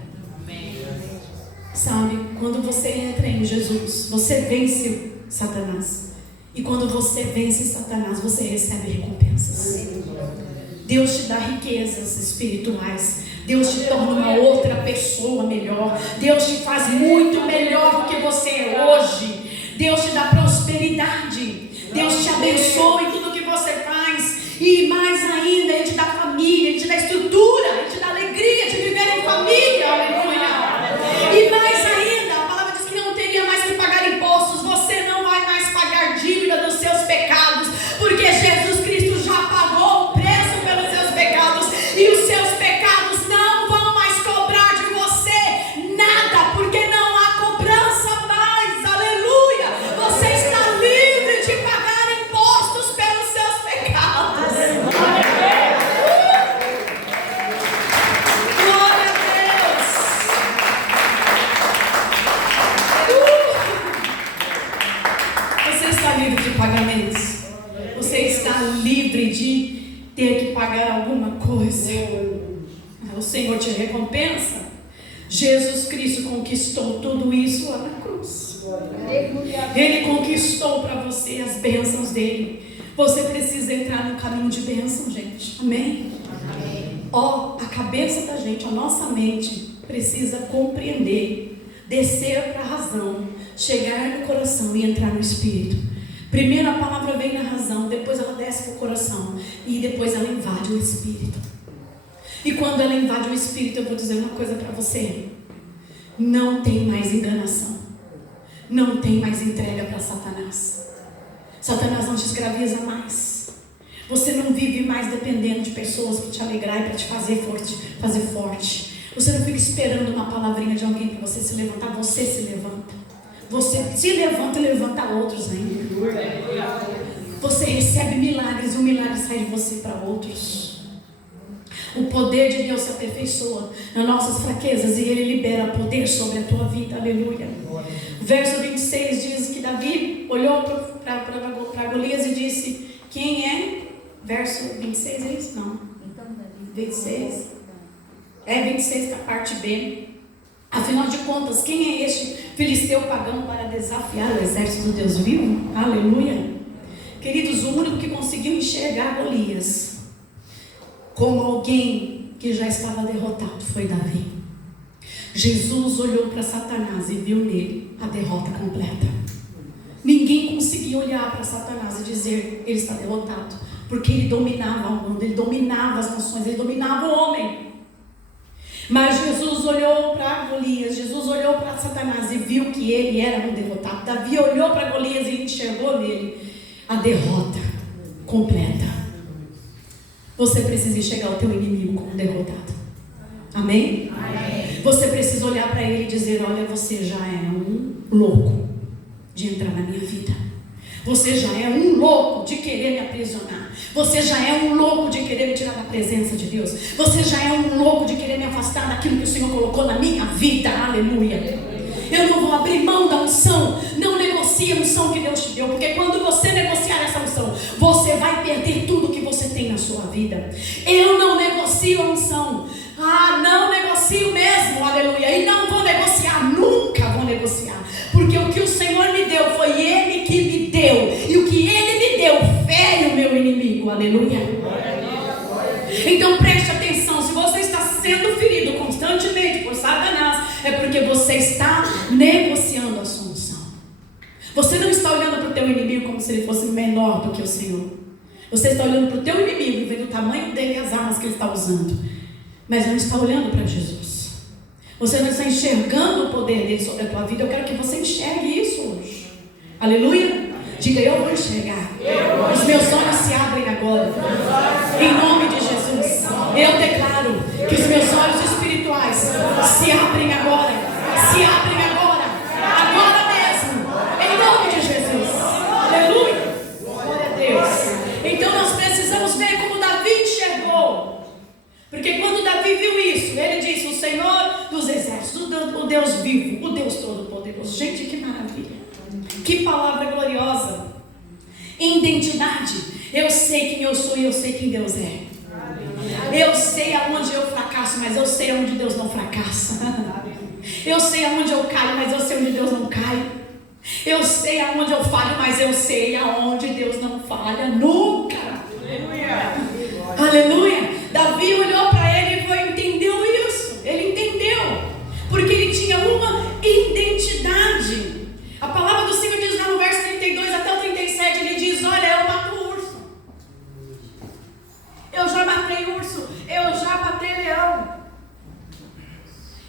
Sabe, quando você entra em Jesus, você vence Satanás. E quando você vence Satanás, você recebe recompensas. Deus te dá riquezas espirituais. Deus te torna uma outra pessoa melhor. Deus te faz muito melhor do que você é hoje. Deus te dá prosperidade. Deus te abençoa em tudo que você faz. E mais ainda, Ele te dá família, Ele te dá estrutura, Ele te dá alegria de viver em família. Aleluia. E mais ainda, a palavra diz que não teria mais que pagar impostos. Você não vai mais pagar dívida dos seus pecados, porque Jesus Cristo já pagou o preço pelos seus pecados. E os seus pecados não vão mais cobrar de você nada, porque não há cobrança mais. Aleluia. Você está livre de pagar impostos pelos seus pecados. Glória a Deus. Você está livre de pagamentos. Você está livre de ter que pagar alguma coisa. O Senhor te recompensa. Jesus Cristo conquistou tudo isso lá na cruz. Ele conquistou para você as bênçãos dele. Você precisa entrar no caminho de bênção, gente. Amém? Ó, a cabeça da gente, a nossa mente precisa compreender, descer para a razão, chegar no coração e entrar no espírito. Primeiro a palavra vem na razão, depois ela desce para o coração e depois ela invade o espírito. E quando ela invade o espírito, eu vou dizer uma coisa para você: não tem mais enganação, não tem mais entrega para Satanás. Satanás não te escraviza mais. Você não vive mais dependendo de pessoas para te alegrar e para te fazer forte. Você não fica esperando uma palavrinha de alguém para você se levantar. Você se levanta. Você se levanta e levanta outros ainda. Você recebe milagres e o milagre sai de você para outros. O poder de Deus se aperfeiçoa nas nossas fraquezas e Ele libera poder sobre a tua vida. Aleluia. Verso 26 diz que Davi olhou para Golias e disse: quem é? Verso 26 é isso? Não. 26. É 26 para a parte B. Afinal de contas, quem é este filisteu pagão para desafiar o exército do Deus vivo? Aleluia. Queridos, o único que conseguiu enxergar Golias como alguém que já estava derrotado foi Davi. Jesus olhou para Satanás e viu nele a derrota completa. Ninguém conseguia olhar para Satanás e dizer: ele está derrotado, porque ele dominava o mundo, ele dominava as nações, ele dominava o homem. Mas Jesus olhou para Golias, Jesus olhou para Satanás e viu que ele era um derrotado. Davi olhou para Golias e enxergou nele a derrota completa. Você precisa enxergar o teu inimigo como derrotado. Amém? Amém. Você precisa olhar para ele e dizer: olha, você já é um louco de entrar na minha vida. Você já é um louco de querer me aprisionar. Você já é um louco de querer me tirar da presença de Deus. Você já é um louco de querer me afastar daquilo que o Senhor colocou na minha vida. Aleluia. Eu não vou abrir mão da unção. Não negocie a unção que Deus te deu, porque quando você negociar essa unção, você vai perder tudo que você tem na sua vida. Eu não negocio a unção. Não negocio mesmo. Aleluia. E não vou negociar. Nunca vou negociar. Porque o que o Senhor me deu foi Ele que me deu. E o que Ele me deu fere o meu inimigo. Aleluia. Então preste atenção. Se você está sendo ferido constantemente por Satanás, é porque você está negociando a sua unção. Você não está olhando para o teu inimigo como se ele fosse menor do que o Senhor. Você está olhando para o teu inimigo e vendo o tamanho dele e as armas que ele está usando, mas não está olhando para Jesus. Você não está enxergando o poder dele sobre a tua vida. Eu quero que você enxergue isso hoje. Aleluia. Diga: eu vou enxergar. Os meus olhos se abrem agora. Em nome de Jesus. Eu declaro que os meus olhos espirituais se abrem agora. Se abrem agora. Agora mesmo. Em nome de Jesus. Aleluia. Glória a Deus. identidade. Eu sei quem eu sou e eu sei quem Deus é. Eu sei aonde eu fracasso, mas eu sei aonde Deus não fracassa. Eu sei aonde eu caio, mas eu sei onde Deus não cai. Eu sei aonde eu falho, mas eu sei aonde Deus não falha nunca. Aleluia. Davi olhou para ele e entendeu isso. Ele entendeu, porque ele tinha uma identidade. A palavra do Senhor diz lá no verso 32 até o 37, ele diz: olha, eu mato urso, eu já matei urso, eu já matei leão,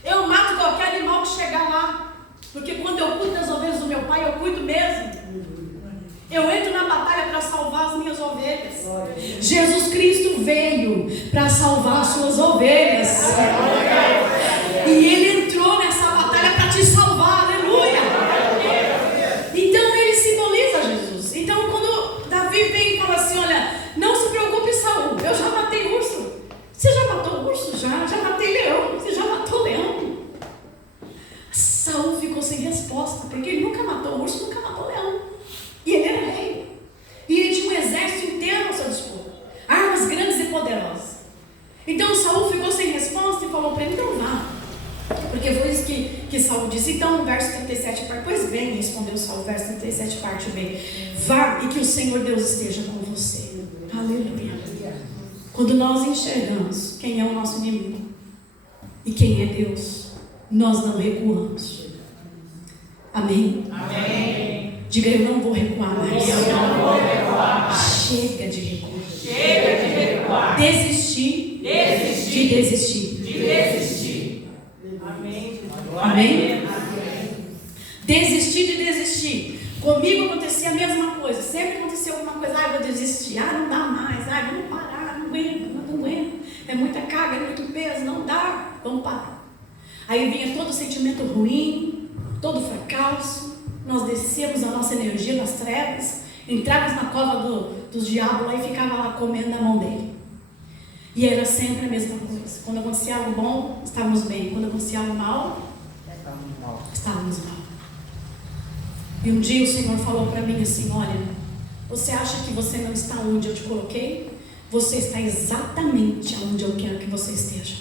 eu mato qualquer animal que chegar lá, porque quando eu cuido das ovelhas do meu pai, eu cuido mesmo. Eu entro na batalha para salvar as minhas ovelhas. Jesus Cristo veio para salvar as suas ovelhas. E Ele entrou nessa batalha para te salvar. Aleluia. Então Ele simboliza Jesus. Então quando Davi vem e fala assim: olha, não se preocupe, Saul, eu já matei urso. Você já matou urso? Já matei leão. Você já matou leão? Saul ficou sem resposta, porque ele nunca matou urso, nunca matou leão. E ele era rei. E ele tinha um exército inteiro ao seu dispor, armas grandes e poderosas. Então Saul ficou sem resposta e falou para ele: então vá. Porque foi isso que Saul disse. Então no verso 37, pois bem, respondeu Saul, verso 37, parte B: vá e que o Senhor Deus esteja com você. Aleluia. Quando nós enxergamos quem é o nosso inimigo e quem é Deus, nós não recuamos. Amém? Amém. Diga: eu não vou recuar mais. Eu não vou recuar mais. Chega de recuar. Chega de recuar. Desistir. De desistir. Amém. Amém. Desistir de desistir. Comigo acontecia a mesma coisa. Sempre acontecia alguma coisa. Vou desistir. Não dá mais. Vamos parar. Não aguento. É muita carga, é muito peso. Não dá. Vamos parar. Aí vinha todo sentimento ruim, todo fracasso. Nós descíamos a nossa energia nas trevas, entrávamos na cova dos diabos lá e ficava lá comendo na mão dele. E era sempre a mesma coisa. Quando acontecia algo bom, estávamos bem. Quando acontecia algo mal, estávamos mal. E um dia o Senhor falou para mim assim: olha, você acha que você não está onde eu te coloquei? Você está exatamente onde eu quero que você esteja.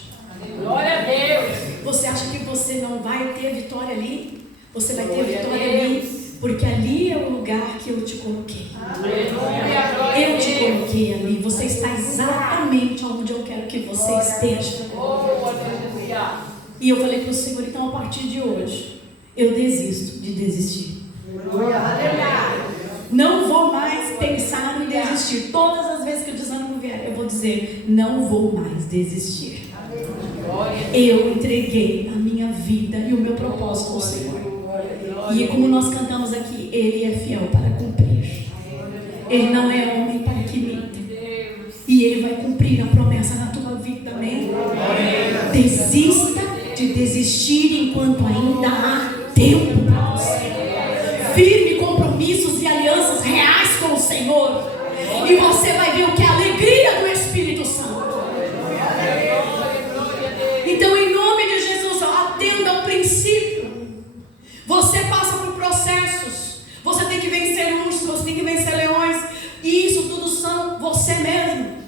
Glória a Deus. Você acha que você não vai ter vitória ali? Você vai ter vitória ali, porque ali é o lugar que eu te coloquei. Eu te coloquei ali. Você está exatamente onde eu quero que você esteja. E eu falei para o Senhor: então a partir de hoje eu desisto de desistir. Não vou mais pensar em desistir. Todas as vezes que o desânimo vier, eu vou dizer: não vou mais desistir. Eu entreguei a minha vida e o meu propósito ao Senhor. E como nós cantamos aqui, Ele é fiel para cumprir. Ele não é homem para que minta. E Ele vai cumprir a promessa na tua vida, amém? Desista de desistir enquanto ainda há tempo para você. Firme compromissos e alianças reais com o Senhor. E você vai ver o que é a alegria do Espírito Santo. Então, em nome de Jesus, atenda ao princípio. Você passa por processos. Você tem que vencer ursos, você tem que vencer leões. E isso tudo são você mesmo.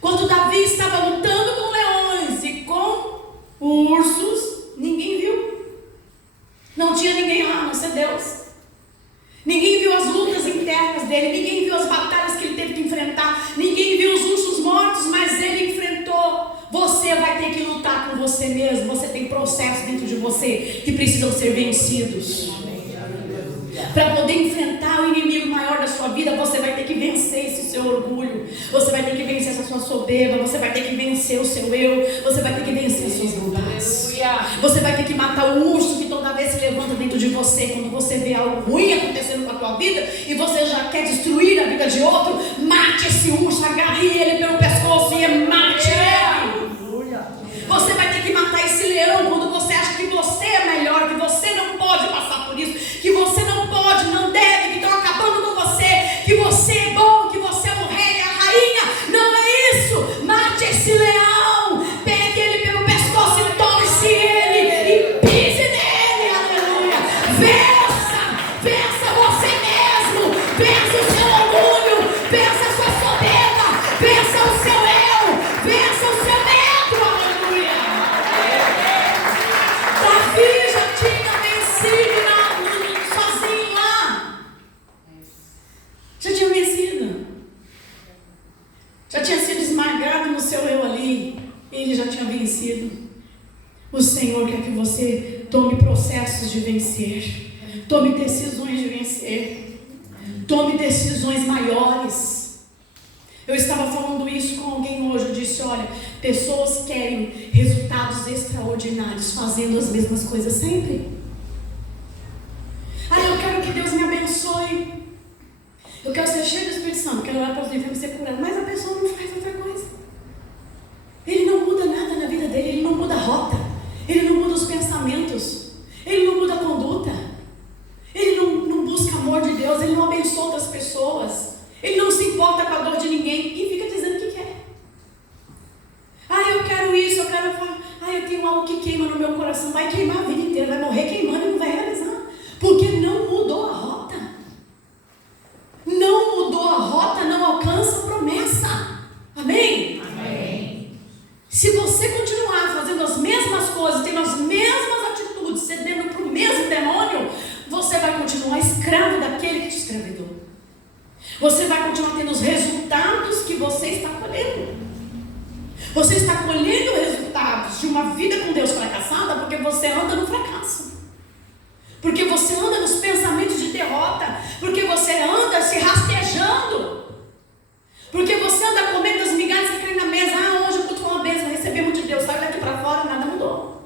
Quando Davi estava lutando com leões e com ursos, ninguém viu. Não tinha ninguém lá, a não ser Deus. Ninguém viu as lutas internas dele. Ninguém viu as batalhas que ele teve que enfrentar. Ninguém viu os ursos mortos, mas ele enfrentou. Você vai ter que lutar com você mesmo. Você tem processos dentro de você que precisam ser vencidos. Para poder enfrentar o inimigo maior da sua vida, você vai ter que vencer esse seu orgulho. Você vai ter que vencer essa sua soberba. Você vai ter que vencer o seu eu. Você vai ter que vencer as suas vontades. Você vai ter que matar o urso que toda vez se levanta dentro de você. Quando você vê algo ruim acontecendo com a tua vida e você já quer destruir a vida de outro, mate esse urso, agarre ele pelo pescoço e mate ele. Você vai ter que matar esse leão quando você acha que você é melhor, que você não pode passar por isso, que você não pode, não deve, que estão acabando com você, que você é bom, que você é o rei, a rainha. Não é isso. Mate esse leão, pegue ele pelo pescoço e torce ele e pise nele. Aleluia. Vença você mesmo, vença o seu orgulho. vença a sua soberba, vença o seu eu, vença o seu medo, aleluia. Davi já tinha vencido sozinho lá, já tinha vencido, já tinha sido esmagado no seu eu ali, ele já tinha vencido. O Senhor quer que você tome processos de vencer, tome decisões de vencer, tome decisões maiores. Eu estava falando isso com alguém hoje, eu disse, olha, pessoas querem resultados extraordinários fazendo as mesmas coisas sempre. Eu quero que Deus me abençoe, eu quero ser cheio do Espírito Santo, quero orar para os enfermos ser curado, mas a pessoa não faz outra coisa. Ele não muda nada na vida dele, ele não muda a rota, ele não muda os pensamentos, ele não muda a conduta, ele não busca amor de Deus, ele não abençoa outras pessoas, ele não se importa com a dor de ninguém e fica dizendo o que quer. Eu quero isso, eu quero falar, eu tenho algo que queima no meu coração, vai queimar a vida inteira, vai morrer queimando e não vai realizar, porque não mudou a rota. Não mudou a rota, não alcança a promessa. Amém? Amém. Se você continuar fazendo as mesmas coisas, tendo as mesmas atitudes, cedendo para o mesmo demônio, você vai continuar escravo daquele que te escravizou. Você vai continuar tendo os resultados que você está colhendo. Você está colhendo resultados de uma vida com Deus fracassada porque você anda no fracasso. Porque você anda nos pensamentos de derrota. Porque você anda se rastejando. Porque você anda comendo as migalhas que caem na mesa. Hoje o culto foi uma bênção, recebemos de Deus. Sai daqui para fora, nada mudou.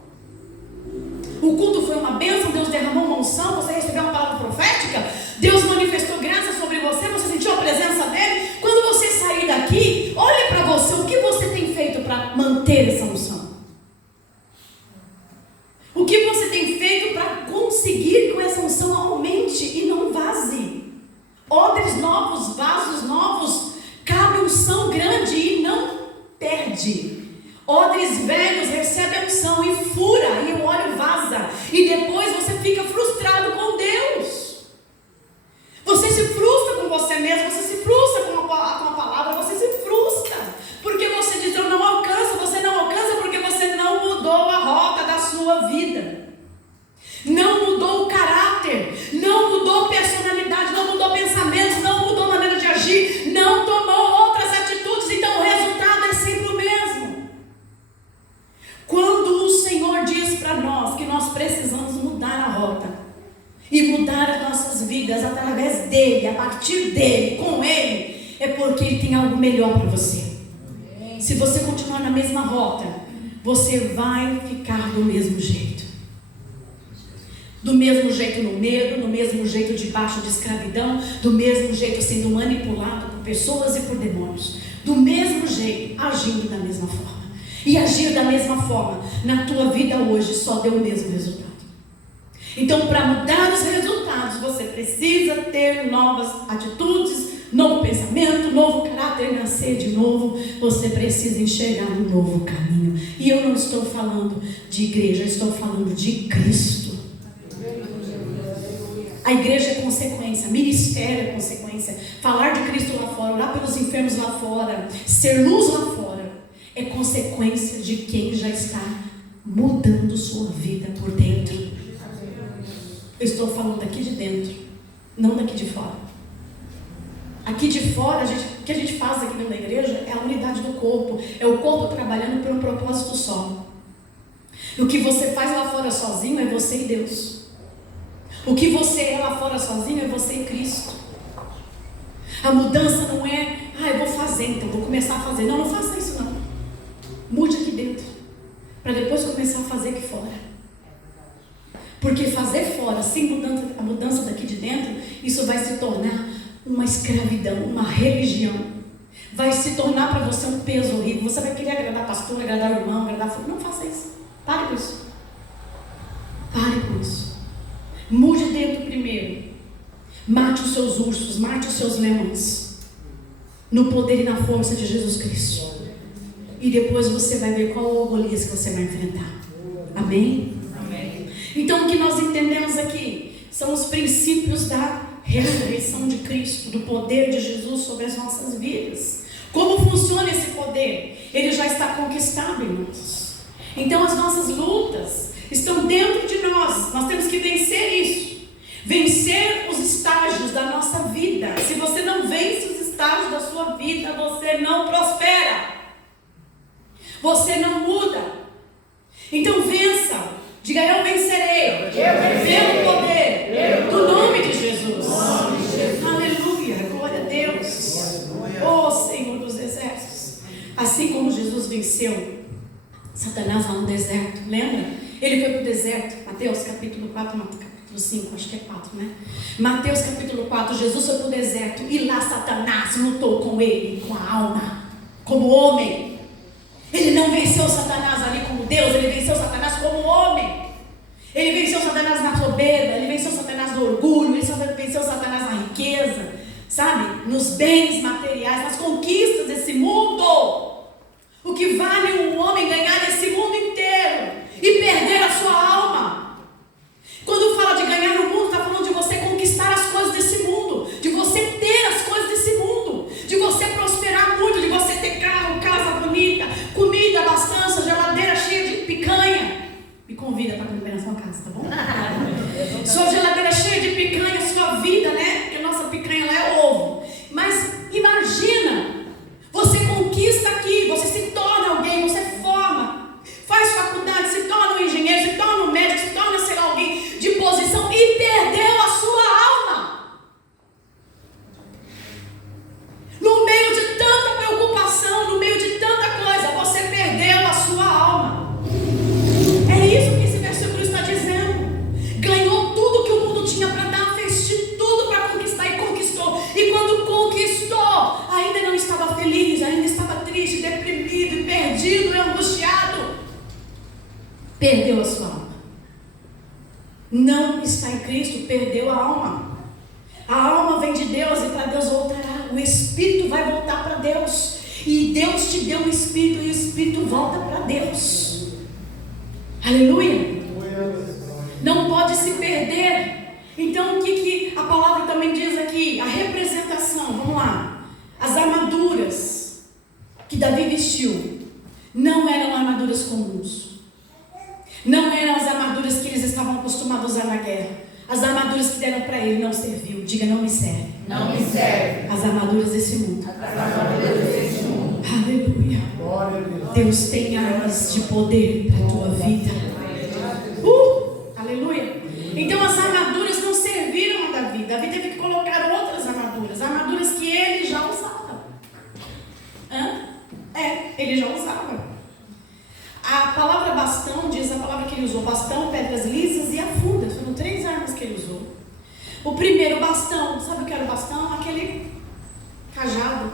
O culto foi uma bênção, Deus derramou uma unção, você recebeu uma palavra profética, Deus manifestou graça sobre você, você sentiu a presença dele. Quando você sair daqui, olhe para você, o que você tem feito para manter essa unção? O que você tem feito para conseguir que essa unção aumente e não vaze? Odres novos, vasos novos, cabe unção grande e não perde. Odres velhos recebem a unção e fura, e o óleo vaza, e depois você fica frustrado com Deus. Você se frustra com você mesmo, você se frustra com a palavra, você se frustra, porque você diz, eu não alcanço, você não alcança porque você não mudou a rota da sua vida. Não mudou o caráter, não mudou personalidade, não mudou pensamento, não mudou maneira de agir, não tomou outras atitudes, então o resultado é sempre o mesmo. Quando o Senhor diz para nós que nós precisamos mudar a rota e mudar as nossas vidas através dele, a partir dele, com ele, é porque ele tem algo melhor para você. Se você continuar na mesma rota, você vai ficar do mesmo jeito. Do mesmo jeito no medo, do mesmo jeito debaixo de escravidão, do mesmo jeito sendo manipulado por pessoas e por demônios, do mesmo jeito, agindo da mesma forma. E agir da mesma forma na tua vida hoje só deu o mesmo resultado. Então, para mudar os resultados, você precisa ter novas atitudes, novo pensamento, novo caráter, nascer de novo. Você precisa enxergar um novo caminho. E eu não estou falando de igreja, eu estou falando de Cristo. A igreja é consequência, ministério é consequência, falar de Cristo lá fora, orar pelos enfermos lá fora, ser luz lá fora, é consequência de quem já está mudando sua vida por dentro. Eu estou falando daqui de dentro, não daqui de fora. Aqui de fora, o que a gente faz aqui dentro da igreja é a unidade do corpo, é o corpo trabalhando por um propósito só. E o que você faz lá fora sozinho é você e Deus. O que você é lá fora sozinho é você e Cristo. A mudança não é, eu vou fazer, então vou começar a fazer. Não faça isso não. Mude aqui dentro, para depois começar a fazer aqui fora. Porque fazer fora, sem a mudança daqui de dentro, isso vai se tornar uma escravidão, uma religião. Vai se tornar para você um peso horrível. Você vai querer agradar pastor, agradar irmão, agradar... Não faça isso. Pare com isso. Pare com isso. Mude dentro primeiro. Mate os seus ursos, mate os seus leões, no poder e na força de Jesus Cristo. E depois você vai ver qual é o Golias que você vai enfrentar. Amém? Amém. Então o que nós entendemos aqui são os princípios da ressurreição de Cristo, do poder de Jesus sobre as nossas vidas. Como funciona esse poder? Ele já está conquistado em nós. Então as nossas lutas estão dentro de nós. Nós temos que vencer isso. Vencer os estágios da nossa vida. Se você não vence os estágios da sua vida, você não prospera. Você não muda. Então vença. Diga: eu vencerei. Pelo poder do nome de Jesus. Aleluia. Glória a Deus. Oh Senhor dos exércitos. Assim como Jesus venceu Satanás lá no deserto. Lembra? Ele foi para o deserto. Mateus capítulo 4, capítulo 5, acho que é 4, né? Mateus capítulo 4, Jesus foi para o deserto e lá Satanás lutou com ele, com a alma, como homem. Ele não venceu Satanás ali como Deus, ele venceu Satanás como homem. Ele venceu Satanás na soberba, ele venceu Satanás no orgulho, ele venceu Satanás na riqueza, sabe? Nos bens materiais, nas conquistas desse mundo. O que vale um homem ganhar esse mundo inteiro e perder a sua alma? Quando fala de ganhar o mundo, está falando de você conquistar as coisas desse mundo, de você ter as coisas desse mundo, de você prosperar muito, de você ter carro, casa bonita, comida, abastança, geladeira cheia de picanha. Me convida para comer na sua casa, tá bom? Sua geladeira cheia de picanha, sua vida, né? Porque a nossa picanha lá é ovo. Mas imagina, você conquista aqui, você se torna alguém, você forma, faz faculdade, se torna um engenheiro, se torna um médico, se torna, sei lá, alguém de posição e perdeu a sua alma. No meio de tanta preocupação, no meio de tanta coisa, você perdeu a sua alma. É isso que esse versículo está dizendo. Ganhou tudo que o mundo tinha para dar, fez de tudo para conquistar e conquistou. E quando conquistou, ainda não estava feliz, ainda estava triste, deprimido, perdido, angustiado. Perdeu a sua alma. Não está em Cristo, perdeu a alma. A alma vem de Deus e para Deus voltará. O Espírito vai voltar para Deus. E Deus te deu o Espírito e o Espírito volta para Deus. Aleluia. Não pode se perder. Então o que a palavra também diz aqui? A representação, vamos lá. As armaduras que Davi vestiu não eram armaduras comuns. Não eram as armaduras que eles estavam acostumados a usar na guerra. As armaduras que deram para ele não serviu. Diga: não me serve. Não me serve. As armaduras desse mundo. As armaduras desse mundo. Aleluia. Deus tem armas de poder para a tua vida. Aleluia. Então as armaduras não serviram a Davi. Davi teve que colocar outras armaduras. Armaduras que ele já usava. Ele já usava. A palavra bastão diz a palavra que ele usou: bastão, pedras lisas e afundas. Foram 3 armas que ele usou. O primeiro bastão, sabe o que era o bastão? Aquele cajado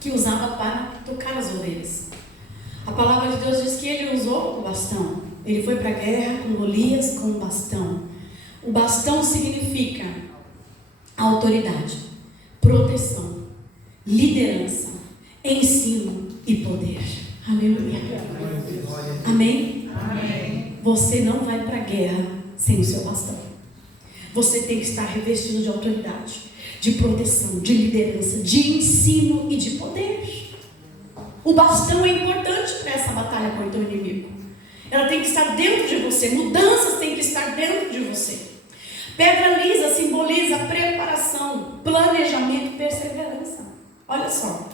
que usava para tocar as ovelhas. A palavra de Deus diz que ele usou o bastão. Ele foi para a guerra com Golias com o bastão. O bastão significa autoridade, proteção, liderança, ensino e poder. Aleluia. Amém? Amém. Você não vai para a guerra sem o seu bastão. Você tem que estar revestido de autoridade, de proteção, de liderança, de ensino e de poder. O bastão é importante para essa batalha contra o inimigo. Ela tem que estar dentro de você. Mudanças têm que estar dentro de você. Pedra lisa simboliza preparação, planejamento e perseverança. Olha só.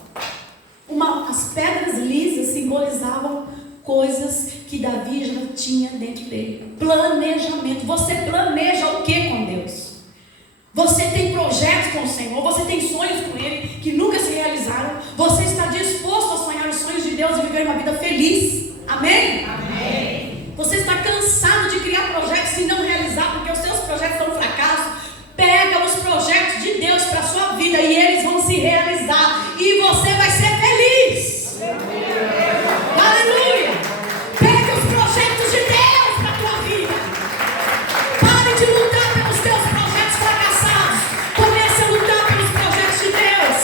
As pedras lisas simbolizavam coisas que Davi já tinha dentro dele. Planejamento. Você planeja o que com Deus? Você tem projetos com o Senhor, você tem sonhos com Ele que nunca se realizaram. Você está disposto a sonhar os sonhos de Deus e viver uma vida feliz. Amém? Amém. Você está cansado de criar projetos e não realizar porque os seus projetos são fracassos? Pega os projetos de Deus para a sua vida e eles vão se realizar e você vai ser feliz. Aleluia. Pega os projetos de Deus para a tua vida. Pare de lutar pelos teus projetos fracassados. Comece a lutar pelos projetos de Deus.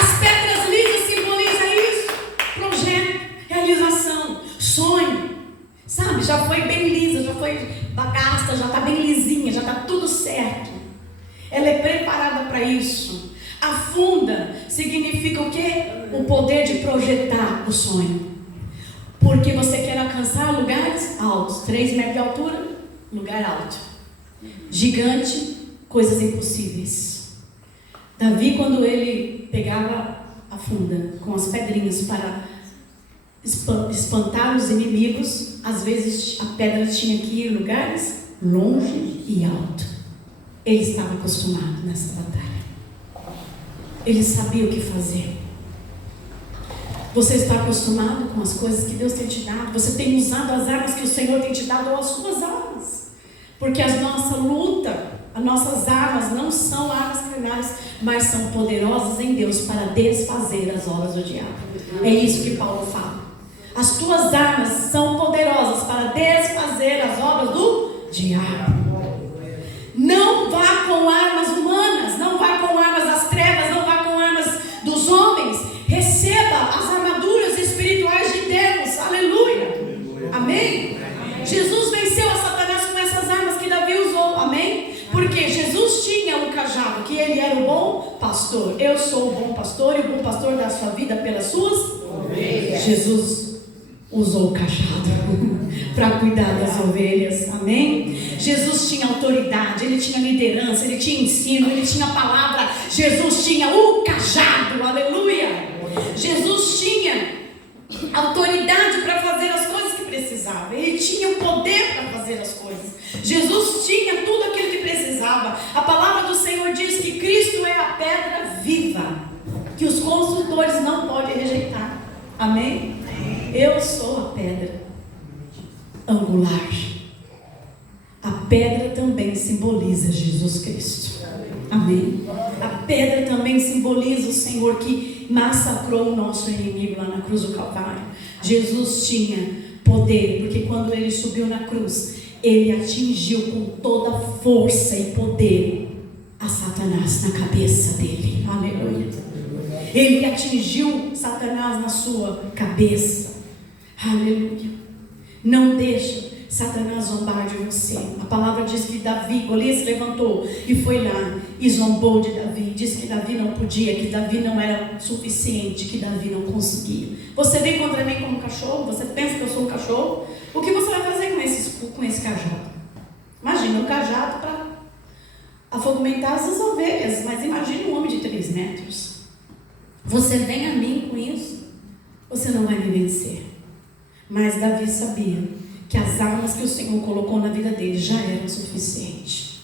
As pedras lisas simbolizam isso. Projeto, realização, sonho. Sabe, já foi bem lisa, já foi bagasta, já está bem lisinha, já está tudo preparada para isso. A funda significa o quê? O poder de projetar o sonho. Porque você quer alcançar lugares altos. 3 metros de altura, lugar alto. Gigante, coisas impossíveis. Davi, quando ele pegava a funda com as pedrinhas para espantar os inimigos, às vezes a pedra tinha que ir em lugares longe e alto. Ele estava acostumado nessa batalha. Ele sabia o que fazer. Você está acostumado com as coisas que Deus tem te dado? Você tem usado as armas que o Senhor tem te dado, ou as suas armas? Porque a nossa luta, as nossas armas não são armas carnais, mas são poderosas em Deus para desfazer as obras do diabo. É isso que Paulo fala. As tuas armas são poderosas para desfazer as obras do diabo. Não vá com armas humanas, não vá com armas das trevas, não vá com armas dos homens. Receba as armaduras espirituais de Deus. Aleluia. Amém? Jesus venceu a Satanás com essas armas que Davi usou. Amém? Porque Jesus tinha um cajado, que ele era o bom pastor. Eu sou o bom pastor e o bom pastor dá a sua vida pelas suas ovelhas. Jesus usou o cajado para cuidar das ovelhas. Amém? Jesus tinha autoridade, ele tinha liderança, ele tinha ensino, ele tinha palavra. Jesus tinha o cajado. Aleluia. Jesus tinha autoridade para fazer as coisas que precisava. Ele tinha o poder para fazer as coisas. Jesus tinha tudo aquilo que precisava. A palavra do Senhor diz que Cristo é a pedra viva, que os construtores não podem rejeitar. Amém? Eu sou a pedra angular. A pedra também simboliza Jesus Cristo. Amém? A pedra também simboliza o Senhor que massacrou o nosso inimigo lá na cruz do Calvário. Jesus tinha poder, porque quando ele subiu na cruz, ele atingiu com toda força e poder a Satanás na cabeça dele. Aleluia. Ele atingiu Satanás na sua cabeça. Aleluia. Não deixa Satanás zombar de você. A palavra diz que Golias se levantou e foi lá e zombou de Davi. Disse que Davi não podia, que Davi não era suficiente, que Davi não conseguia. Você vem contra mim como um cachorro? Você pensa que eu sou um cachorro? O que você vai fazer com esse cajado? Imagina um cajado para afogumentar as ovelhas, mas imagina um homem de 3 metros. Você vem a mim com isso, você não vai me vencer. Mas Davi sabia que as armas que o Senhor colocou na vida dele já eram suficientes.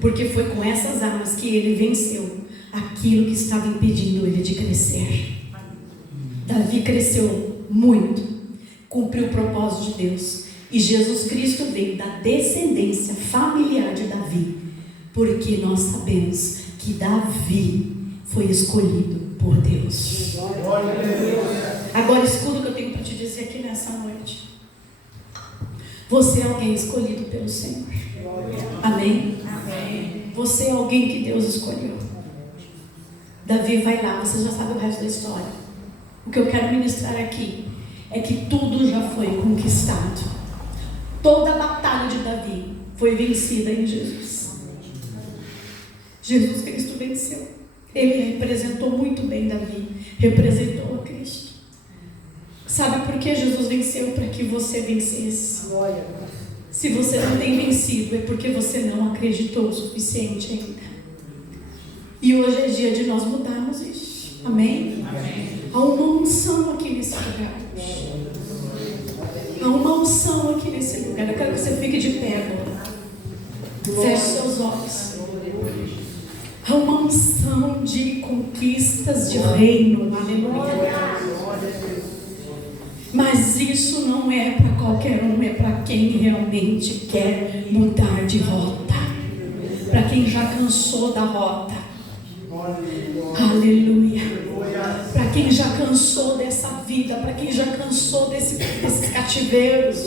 Porque foi com essas armas que ele venceu aquilo que estava impedindo ele de crescer. Davi cresceu muito, cumpriu o propósito de Deus. E Jesus Cristo veio da descendência familiar de Davi. Porque nós sabemos que Davi foi escolhido por Deus. Agora escuta o que eu tenho para te dizer aqui nessa noite. Você é alguém escolhido pelo Senhor. Amém? Amém. Você é alguém que Deus escolheu. Davi vai lá, você já sabe o resto da história. O que eu quero ministrar aqui é que tudo já foi conquistado. Toda a batalha de Davi foi vencida em Jesus. Jesus Cristo venceu. Ele representou muito bem Davi, representou a Cristo. Sabe por que Jesus venceu? Para que você vencesse. Se você não tem vencido, é porque você não acreditou o suficiente ainda. E hoje é dia de nós mudarmos isso. Amém? Amém. Há uma unção aqui nesse lugar. Há uma unção aqui nesse lugar. Eu quero que você fique de pé agora. Feche seus olhos. Há uma unção de conquistas de reino. Aleluia. Mas isso não é para qualquer um, é para quem realmente quer mudar de rota. Para quem já cansou da rota. Aleluia. Para quem já cansou dessa vida, para quem já cansou desses cativeiros.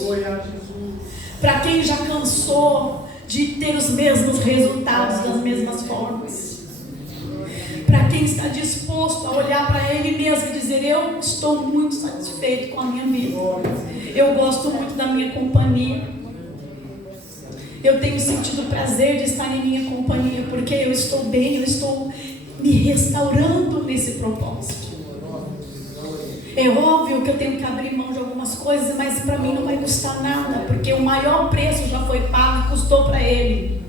Para quem já cansou de ter os mesmos resultados das mesmas formas. Para quem está disposto a olhar para ele mesmo e dizer: eu estou muito satisfeito com a minha vida. Eu gosto muito da minha companhia. Eu tenho sentido prazer de estar em minha companhia, porque eu estou bem, eu estou me restaurando nesse propósito. É óbvio que eu tenho que abrir mão de algumas coisas, mas para mim não vai custar nada, porque o maior preço já foi pago e custou para Ele.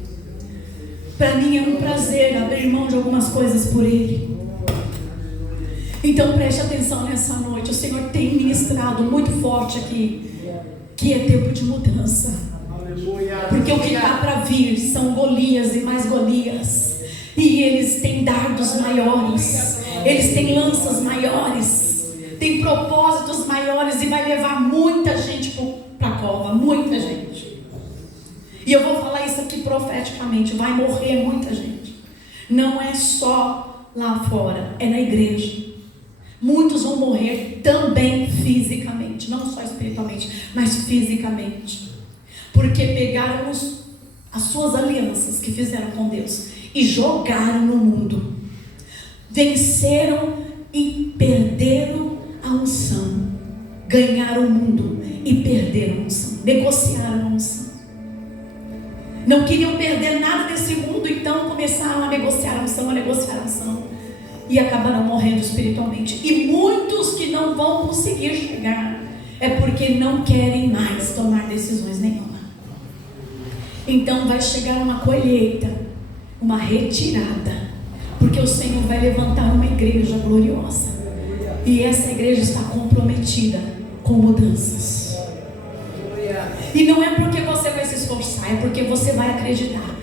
Para mim é um prazer abrir mão de algumas coisas por Ele. Então preste atenção nessa noite. O Senhor tem ministrado muito forte aqui, que é tempo de mudança. Porque o que está para vir são Golias e mais Golias. E eles têm dardos maiores, eles têm lanças maiores, têm propósitos maiores, e vai levar muita gente para a cova, muita gente. E eu vou falar isso aqui profeticamente, vai morrer muita gente. Não é só lá fora, é na igreja. Muitos vão morrer também fisicamente, não só espiritualmente, mas fisicamente. Porque pegaram as suas alianças que fizeram com Deus e jogaram no mundo. Venceram e perderam a unção. Ganharam o mundo e perderam a unção. Negociaram a unção. Não queriam perder nada desse mundo, então começaram a negociar a unção, e acabaram morrendo espiritualmente. E muitos que não vão conseguir chegar é porque não querem mais tomar decisões nenhuma. Então vai chegar uma colheita, uma retirada, porque o Senhor vai levantar uma igreja gloriosa, e essa igreja está comprometida com mudanças. E não é porque você vai se esforçar, é porque você vai acreditar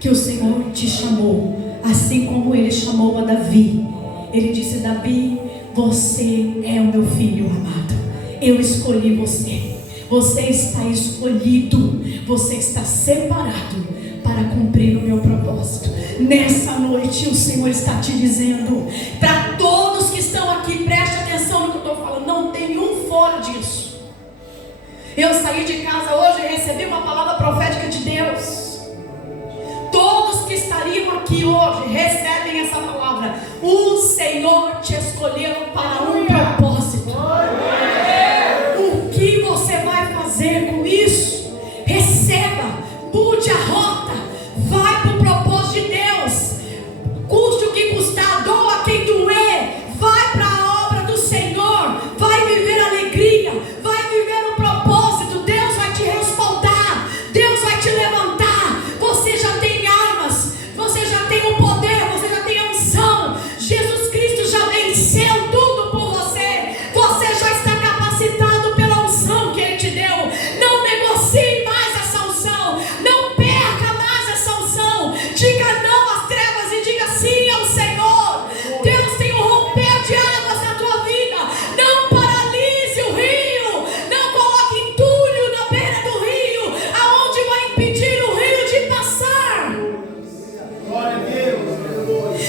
que o Senhor te chamou, assim como Ele chamou a Davi. Ele disse: Davi, você é o meu filho amado, eu escolhi você. Você está escolhido, você está separado para cumprir o meu propósito. Nessa noite o Senhor está te dizendo, para todos que estão aqui, preste atenção no que eu estou falando, não tem um fora disso. Eu saí de casa hoje e recebi uma palavra profética de Deus. Todos que estariam aqui hoje recebem essa palavra. O Senhor te escolheu para um propósito. O que você vai fazer com isso? Receba, mude a rota, vai para o propósito de Deus, custe o que custar, doa quem doer, vai para a obra do Senhor, vai viver alegria, vai viver o propósito. Deus vai te respaldar, Deus vai te levantar. Você já tem armas, você já tem o poder, você já tem a unção. Jesus Cristo já venceu tudo por você. Você já está capacitado pela unção que Ele te deu. Não negocie mais essa unção, não perca mais essa unção. Diga não às trevas e diga sim ao Senhor. Deus tem um romper de águas na tua vida. Não paralise o rio, não coloque entulho na beira do rio, aonde vai impedir o rio de passar. Glória a Deus.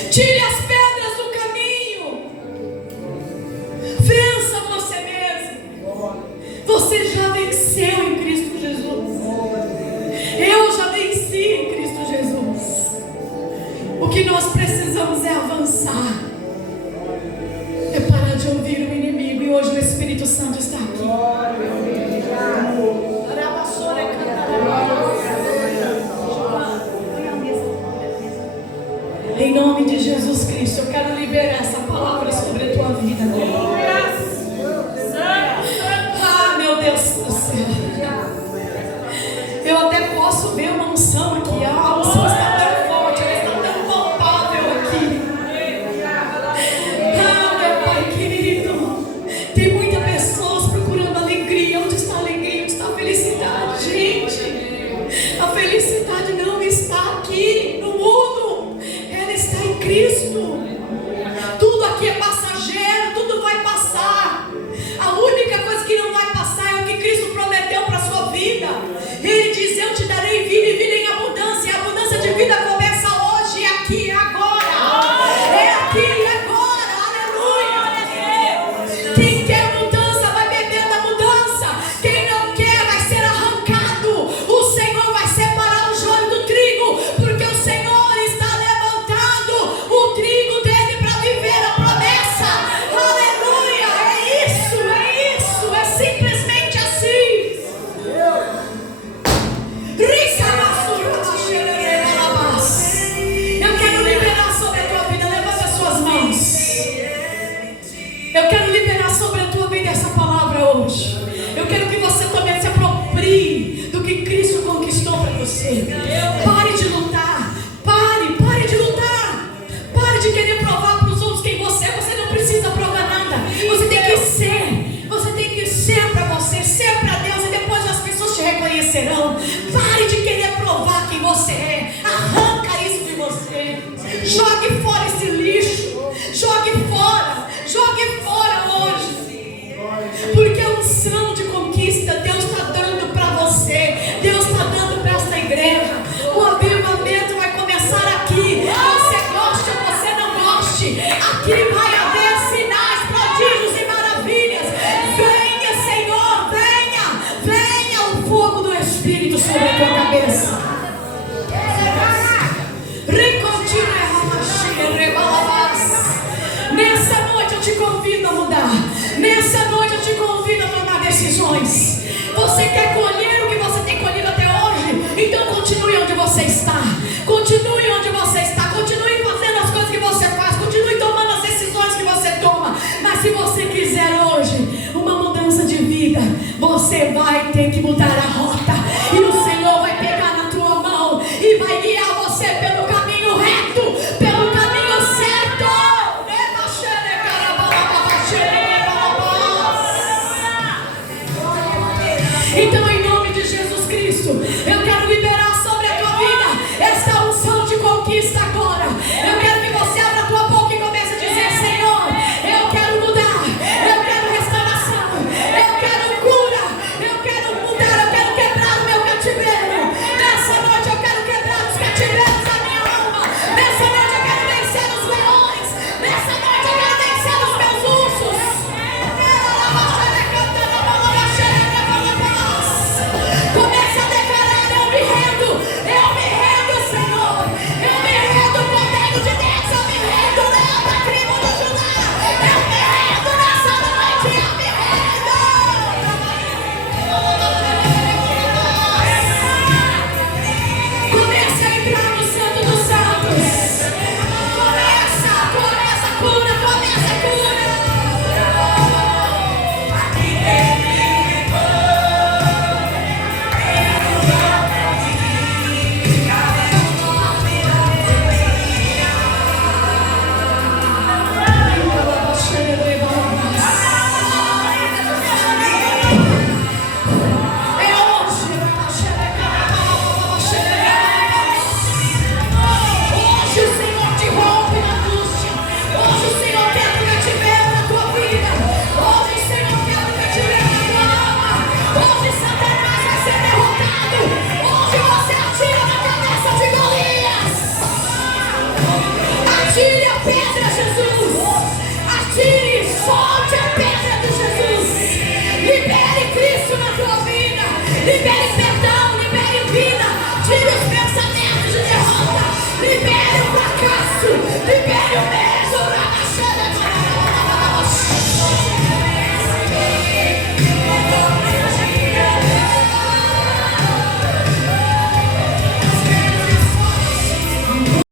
Tire as pedras do caminho. Vença você mesmo. Você já venceu em Cristo Jesus. Eu já venci em Cristo Jesus. O que nós precisamos é avançar, é parar de ouvir o inimigo. E hoje o Espírito Santo está aqui. Em nome de Jesus Cristo, eu quero liberar essa palavra sobre a tua vida agora. Ah, meu Deus do céu. Eu até posso ver uma unção aqui. A unção está tão forte, ela está tão palpável aqui. Ah, meu Pai querido, tem muitas pessoas procurando alegria. Onde está a alegria? Onde está a felicidade? Gente, a felicidade não está aqui no mundo, ela está em Cristo. Tudo aqui é passageiro, tudo vai passar. A única coisa que não vai passar é o que Cristo prometeu para a sua vida. Ele diz: eu te darei vida e vida em abundância. A abundância de vida começa hoje, aqui e agora. É aqui e agora, aleluia. Quem quer mudança vai beber da mudança. Quem não quer vai ser arrancado. O Senhor vai separar o joio do trigo, porque o Senhor está levantando o trigo dele. Jogue fora esse lixo. Jogue fora. Jogue fora hoje. Porque a unção de conquista Deus está dando para você. Deus está dando para esta igreja. O avivamento vai começar aqui. Você goste ou você não goste, aqui vai haver sinais, prodígios e maravilhas. Venha, Senhor, venha. Venha o fogo do Espírito sobre a tua cabeça. Nessa noite eu te convido a mudar. Nessa noite eu te convido a tomar decisões. Você quer colher o que você tem colhido até hoje? Então continue onde você está. Continue onde você está. Continue fazendo as coisas que você faz. Continue tomando as decisões que você toma. Mas se você quiser hoje uma mudança de vida, você vai ter que mudar a